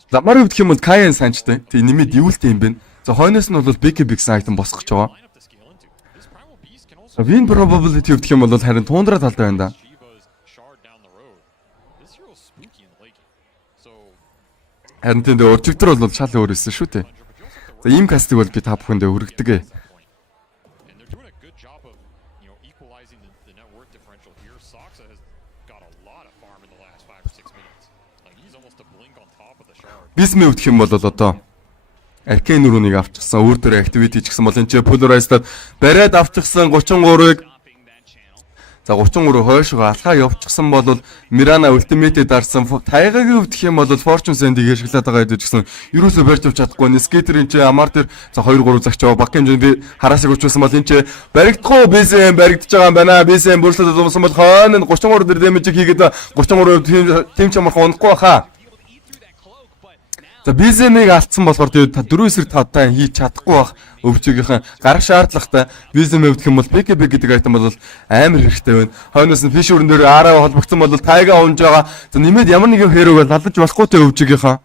Замар өвдөх юм бол Каян санчтай. Тэг нэмээд юултэй юм бэ? За хойноос нь бол Big item босгох гэж байгаа. Win probability өвдөх юм бол харин Tundra талд байна да. Харин тэнд өчигдөр бол шал өөр өссөн шүү дээ. За ийм кастыг бол би та бүхэндээ өргөдөг. Бисмэ өвдөх юм бол одоо Аркейн рүүнийг авчихсан, өөр төрлийн activity ч гэсэн бол энэ Polarized бариад авчихсан 33-ыг за 33 хойшоо алхаа явчихсан бол Mirana Ultimate дарсан тайгагийн өвдөх юм бол Fortune Sand-ийг ашиглаад байгаа гэдэг гэсэн ерөөсөө барьж авч чадахгүй нь скейтер энэ амар дээр за 2 3 загч байгаа баг хэмжээнд хараасыг өчүүлсэн бол энэ баригдахгүй BCM баригдаж байгаа юм байна. BCM бүрслээд дууссан бол хойно 33 дээр damage хийгээд 33 тим ч амархан унахгүй хаа. За BCM-ийг алдсан болохоор тэгээд 4-5 таа хийж чадахгүй байх өвчгийнхэн гарах шаардлагатай BCM өвдөх юм бол BKB гэдэг айтем бол амар хэрэгтэй байна. Хойноос нь fish өрн дээр араа холбогдсон бол тайга унж байгаа. За нэмээд ямар нэгэн хэрэг бол алдаж болохгүй тэ өвчгийнхэн.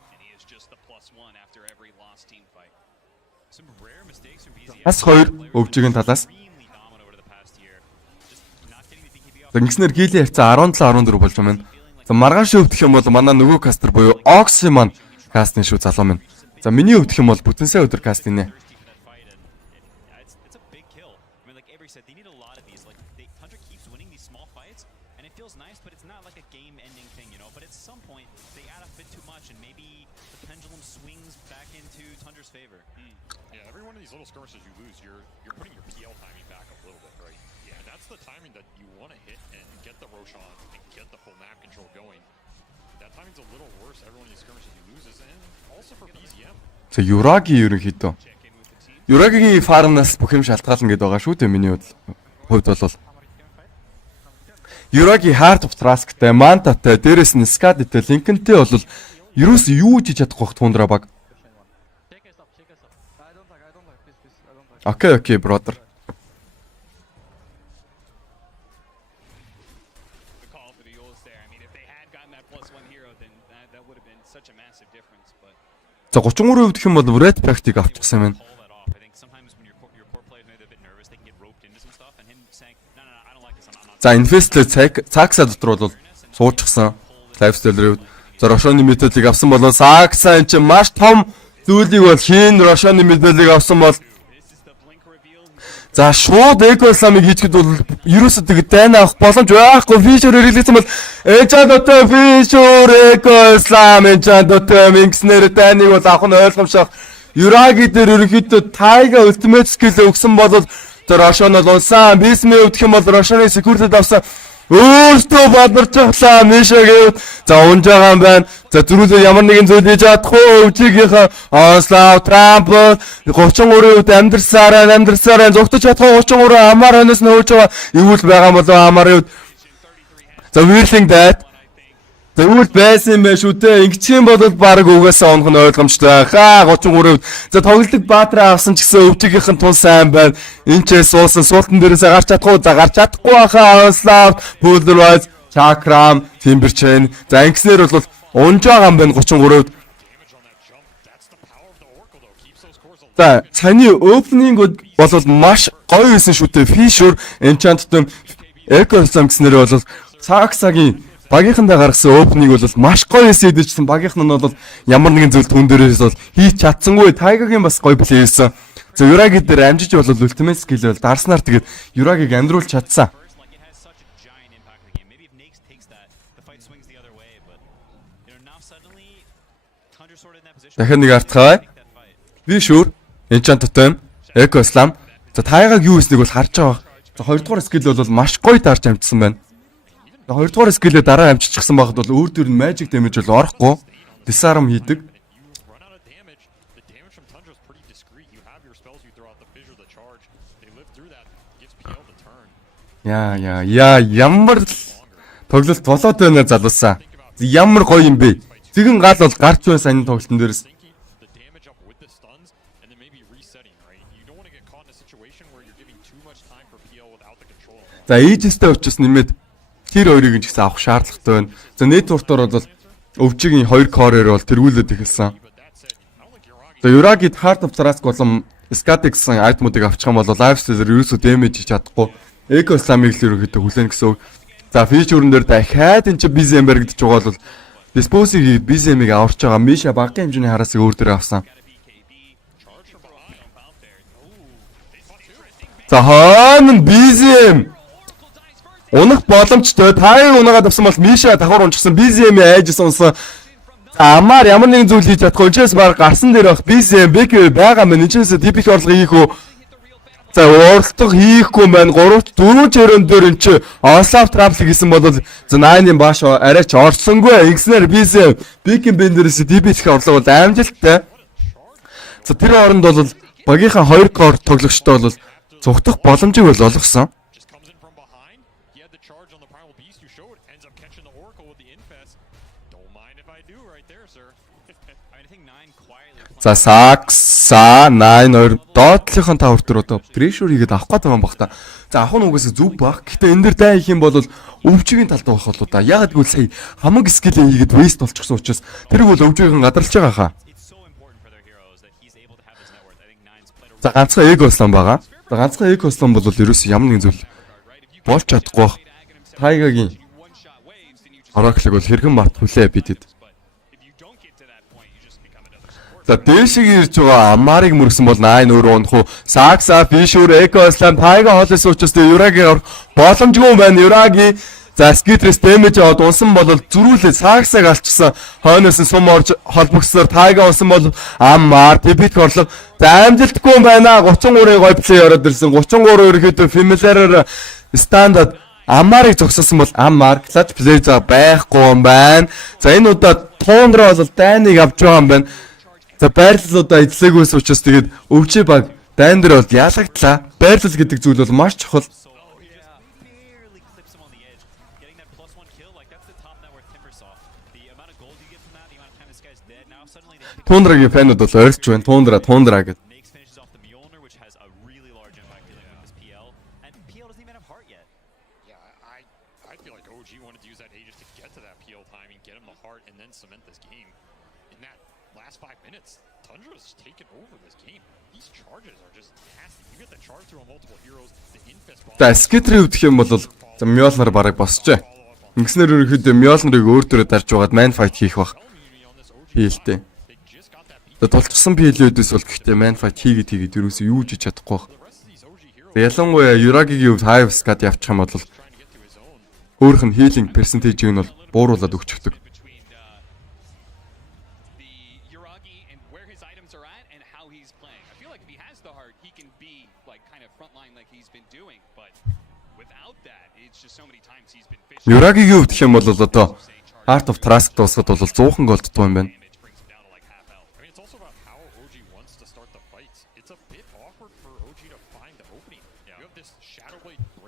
Бас 2 өвчгийн талаас. За ингэснээр гилийн харьцаа 17-14 болж байгаа юм. За маргааш өвдөх юм бол манай нөгөө кастер буюу Oxy маань кастинг шүү залуу минь. За миний өвдөх юм бол бүтэн сая өдөр кастинг нэ. За Юраги ерөнхийдөө. Юрагигийн фармнаас бүх юм шалтгаална гэдээ байгаа шүү дээ миний хувьд бол. Юраги Heart of Trask-тай, Manta-тай, дээрэс нь Skadi-тай, Lincoln-тэй бол ерөөс юу хийж чадахгүй Tundra баг. Окей, brother. За 33% гэх юм бол Red Pact-ийг авчихсан юм байна. За Infestless Saxa дотор бол суучихсан. Lifestyle-ээр за Рошоны медалийг авсан бол Saxa энэ чинь маш том зүйлийг бол хийн Рошоны медалийг авсан бол за шууд Экосламыг хийчихэд бол ерөөсөө тэгээд дайна авах боломж байхгүй. Fisher хэрэглэсэн бол Enchant-тэй Fisher Экослам Enchant-тэй Minx-нэр дайныг бол авах нь ойлгомжтой. Юраги дээр ерөнхийдөө Taiga Ultimate Skill өгсөн бол Рошон бол унсан. Бисми өвдөх юм бол Рошоны Security авсан. Өөртөө бадарч авлаа Мишагийн. За унж байгаа юм байна. За зүрүүлээ ямар нэгэн зүйл хийж чадахгүй. Өвчигийнхаа онслав Трамп 33-д амьдрсараа зүгтэж чадахгүй 33 амар хонос нөөж байгаа. Эвүүл байгаа юм болоо амарын үед. За Whirling Dad. За эвүүл байсан юм байна шүү дээ. Ингэчийн бол баг угаасаа унах нь ойлгомжтой. Хаа 33-д. За тоглолтыг Баатраа авсан ч гэсэн өвчигийнхэн тун сайн байна. Энд ч суулсан суултан дээрээс гарч чадахгүй. За гарч чадахгүй хаа онслав Pulverwise Chakram Timberchain. За ингэснээр бол унж байгаа юм байна 33-д. За цааны opening бол маш гоё байсан шүү дээ. Fisher Enchant-тэй Ecoslam гэснээр бол Saxa-гийн багийнхандаа гаргасан opening бол маш гоё эсэд дэжсэн. Багийнх нь бол ямар нэгэн зүйл түн дээрээс бол хийж чадсангүй. Taiga-гийн бас гоё плей хийсэн. За Yuragi дээр амжиж бол ultimate skill бол дарснаар тэгээд Yuragi-г амьдруулж чадсан. Дахин нэг артхай. Fisher Enchant-тэй Ecoslam. За Taiga-г юу хийснийг бол харж байгаа. За хоёрдугаар скил бол маш гоё дарж амжсан байна. Хоёрдугаар скиллээ дараа амжчихсан байхад бол өөр дөр нь magic damage бол орохгүй. Disarm хийдэг. Ямар тоглолт болоод байна залуусаа. Ямар гоё юм бэ? Зэгэн гал бол гарч байсан энэ тоглолтын дээрээс. За Aegis-тэй очиж нэмээд тэр хоёрыг ч гэсэн авах шаардлагатай байна. За network-оор бол өвчигийн 2 core-ээр бол тэргүүлээд эхэлсэн. За Yuragi-д Heart of Trask болон Scatic гэсэн item-уудыг авчих юм бол lifesteal-ээр ерөөсөө damage хийж чадахгүй. Ecoslam-ыг л ерөөхдөө хүлээн гэсэн үг. За feature-н дээр дахиад энэ чинь busy ember гэж байгаа бол dispose-ийг busy ember-ыг аварч байгаа. Misha багагийн хэмжээний хараасыг өөр дээр авсан. За хаана busy унах боломжтой. Таяг унагаад авсан бол Миша давхар унчихсан. BZM айжс унсан. Амар ямар нэгэн зүйл хийж чадахгүй. Энэчээс баг гарсан дээр бах BZM бэк байгаа мэн. Энэчээс типик орлого хийх үү. За уралдах хийхгүй маань 3 4 чөрөн дээр эн чи онслав трафик хийсэн бол за 9-ийн бааш арай ч орсонгүй. Ингэснээр BZM бэкэн бендерээс типик орлого бол амжилттай. За тэр оронд бол багийнхаа 2 кор тоглогчтой бол зүгтах боломжийг бол олгосон. За Saxa 9-2 доотлынхон тавар төр одоо pressure хийгээд авах гээд байгаа юм баг та. За авах нь угаасаа зүв баг. Гэхдээ энэ дэр дай их юм бол өвчгийн талд байх болоо да. Яг гэвэл сая хамаг скил хийгээд waste болчихсон учраас тэр бол өвчгийн гадарлаж байгаа хаа. За ганцхан Ecoslam байгаа. За ганцхан Ecoslam бол ерөөсөө ямар нэгэн зүйл болж чадахгүй баг. Taiga-гийн Oracle-ыг бол хэрхэн мат хүлээ бидэд. За дээшиг ирж байгаа Амарыг мөргсөн бол 9 өөр унах уу. Saxa, Fisher, Ecoslam, Taiga хоолойс учраас Yuragi боломжгүй байна. Yuragi за Skitress damage аваад унсан бол зөрүүлээ Saxa-г алчсан. Хойноос нь сум орж холбогдсоор Taiga унсан бол Amar, Tibit орлого. За амжилтгүй байна. 33-ыг гой плей ороод ирсэн. 33 ерөөхдөө familiar стандарт Амарыг зогсоосон бол Amar clutch play за байхгүй юм байна. За энэ удаа Tundra бол дайныг авч байгаа юм байна. За байрлалуудаа эзлээгүйс учраас тэгээд өвчөө баг дайн дээр бол яалагдлаа. Байрлал гэдэг зүйл бол маш чухал. Tundra-гийн фэнүүд бол ойрч байна. Tundra гэдэг. last 5 minutes, Tundra's taken over this game. These charges are just nasty. You get the charge through on multiple heroes, the infest bomb. За скитрийн үүдх юм бол за Мьёлнер барыг босчээ. Ингэснээр ерөнхийдөө Мьёлнерыг өөр төрөө дарж байгаад майн файт хийх бах. Хийлтэй. За тулчсан PL-үүдээс бол гэхдээ майн файт хийгээд ерөөсөө юу ч хийж чадахгүй бах. Ялангуяа Юрагигийн хувьд хайв скад явчих юм бол өөрөх нь healing percentage-ийг нь бол бууруулад өгчихдөг. Юрагигийн хувьд гэх юм бол одоо Art of Trask дуусахад бол 100 голддгүй юм байна.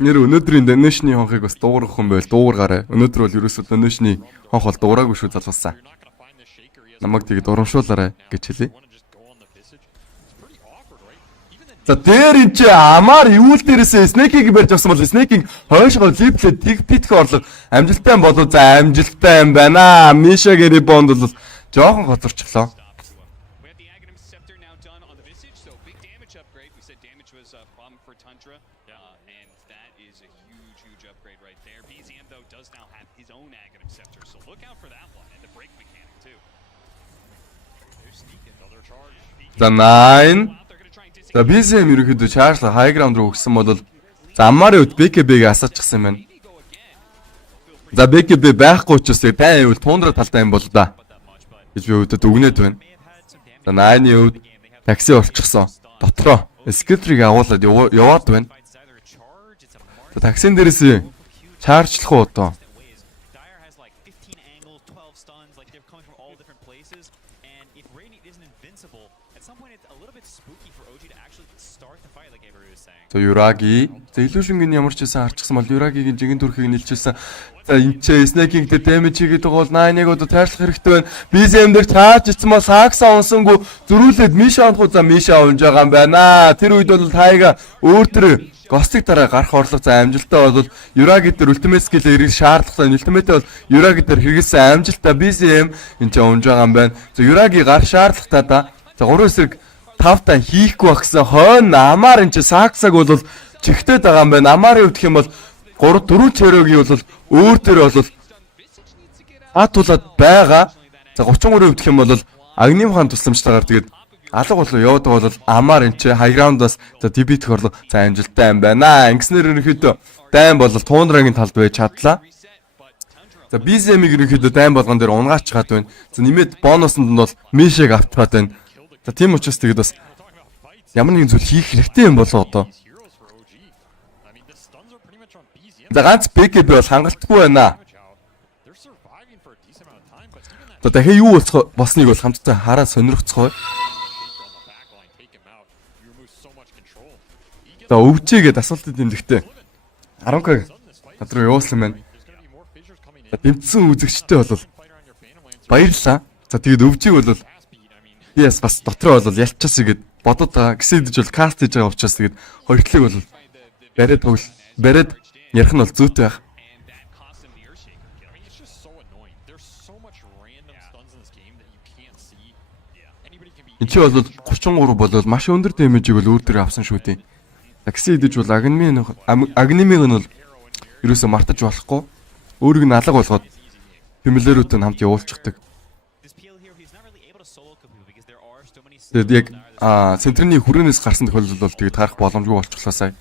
Нэр өнөөдрийн Donation-ийн хонхыг бас дуурах хүн байл дуугаргаарай. Өнөөдөр бол ерөөсөө Donation-ийн хонх бол дуураагүй шүү залуусаа. Намайг тэгээд урамшуулаарай гэж хэлье. За дээр эн чи амаар юул дээрээс Snake-ийг барьж авсан бол Snake-ийг хойшгоо липлээ тэг питх орлого амжилттай болов за амжилттай юм байна. Мишагийн ребонд бол жоохон гоцорчлоо. За 9. За BZM ерөнхийдөө чаржлаа high ground руу өгсөн бол за аммарын үед BKB-г асаачихсан юм байна. За BKB байхгүй учраас тань ивэл Тундра талтай юм бол да гэж би өөдөө дүгнээд байна. За 9-ийн үед такси олчихсон. Дотроо скитрийг агуулад яваад байна. За таксин дээрээс чаржлах уу одоо? За Юраги за illusion-гийн ямар ч байсан харчихсан бол Юрагигийн жигэн төрхийг нэлчихсэн. За энэ ч Snake-ийн дээр damage хийгээд байгаа бол 9-ыг одоо тайрлах хэрэгтэй байна. BZM дээр чарж ицсэн бол Сакса унсангүй зөрүүлээд Миша онхоо за Миша унж байгаа юм байна. Тэр үед бол Тайга өөр төр Гостик дараа гарах орлого за амжилттай бол Юраги дээр ultimate skill эргэж шаардлагатай ultimate бол Юраги дээр хэрэгэлсэн амжилттай BZM энэ ч унж байгаа юм байна. За Юраги гарах шаардлагатай да. За 3 эсрэг 5 та хийхгүй багсан хойно амаар энэ Саксаг бол чихтэй байгаа юм байна. Амарын хувьд гэх юм бол 3 4 чөрөөгийн бол өөр төр бол хатуулаад байгаа. За 33 хувьд гэх юм бол Агним хаан тусламжтайгаар тэгээд алга болоо яваад байгаа бол амаар энэ high ground-аас за дебит хорлоо за амжилттай юм байна. Ингэснээр ерөнхийдөө дайм бол Тундрагийн талд байж чадлаа. За BZM-ийг ерөнхийдөө дайм болгон дээр унгаач чад байна. За нэмээд бонуснд нь бол Мишэг автгаад байна. За тийм учраас тэгээд бас ямар нэгэн зүйл хийх хэрэгтэй юм болоо одоо. За ганц BKB бол хангалтгүй байна. За дахиад юу болсныг бол хамтдаа хараа сонирхцгоо. За өвчээгээд асуултад тэмдэгтэй 10к над руу явуулсан байна. За дэмжсэн үзэгчтэй бол баярлалаа. За тэгээд өвчийг бол yes бас дотроо бол ялчаас игээд бодод байгаа гэсэдэж бол каст хийж байгаа учраас тэгээд хоёртлыг бол бариад ярих нь бол зүйтэй байх. Энд чи бол 33 болол маш өндөр дэмэжийг бол өөр төрөө авсан шүү дээ. Такси идэж бол агнимиг нь бол ерөөсө мартаж болохгүй. Өөрийг нь алга болгоод фэмилэрүүтэй хамт явуулчихдаг. Тэгээд яг центрны хүрээнээс гарсан тохиолдол бол тэгээд харах боломжгүй болчихлоо сая.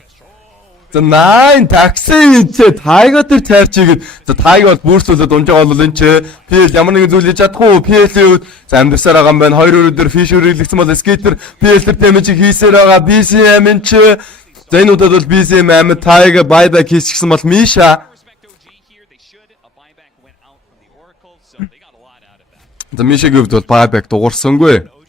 За 9 такси идээд Тайга дээр тайрч игээд за Тайга бол бүрсүүлээд унж байгаа бол энэ ч PL ямар нэгэн зүйл хийж чадахгүй. PL-ийн үед за амьдсаар байгаа юм байна. 2 өрөө дээр Fish үргэлжлэгдсэн бол Skater PL дээр дэмэж хийсээр байгаа. BCM энэ ч за энэ удаад бол BCM амьд Тайга buyback хийчихсэн бол Миша за Мишагийн хувьд бол buyback дуурсангүй.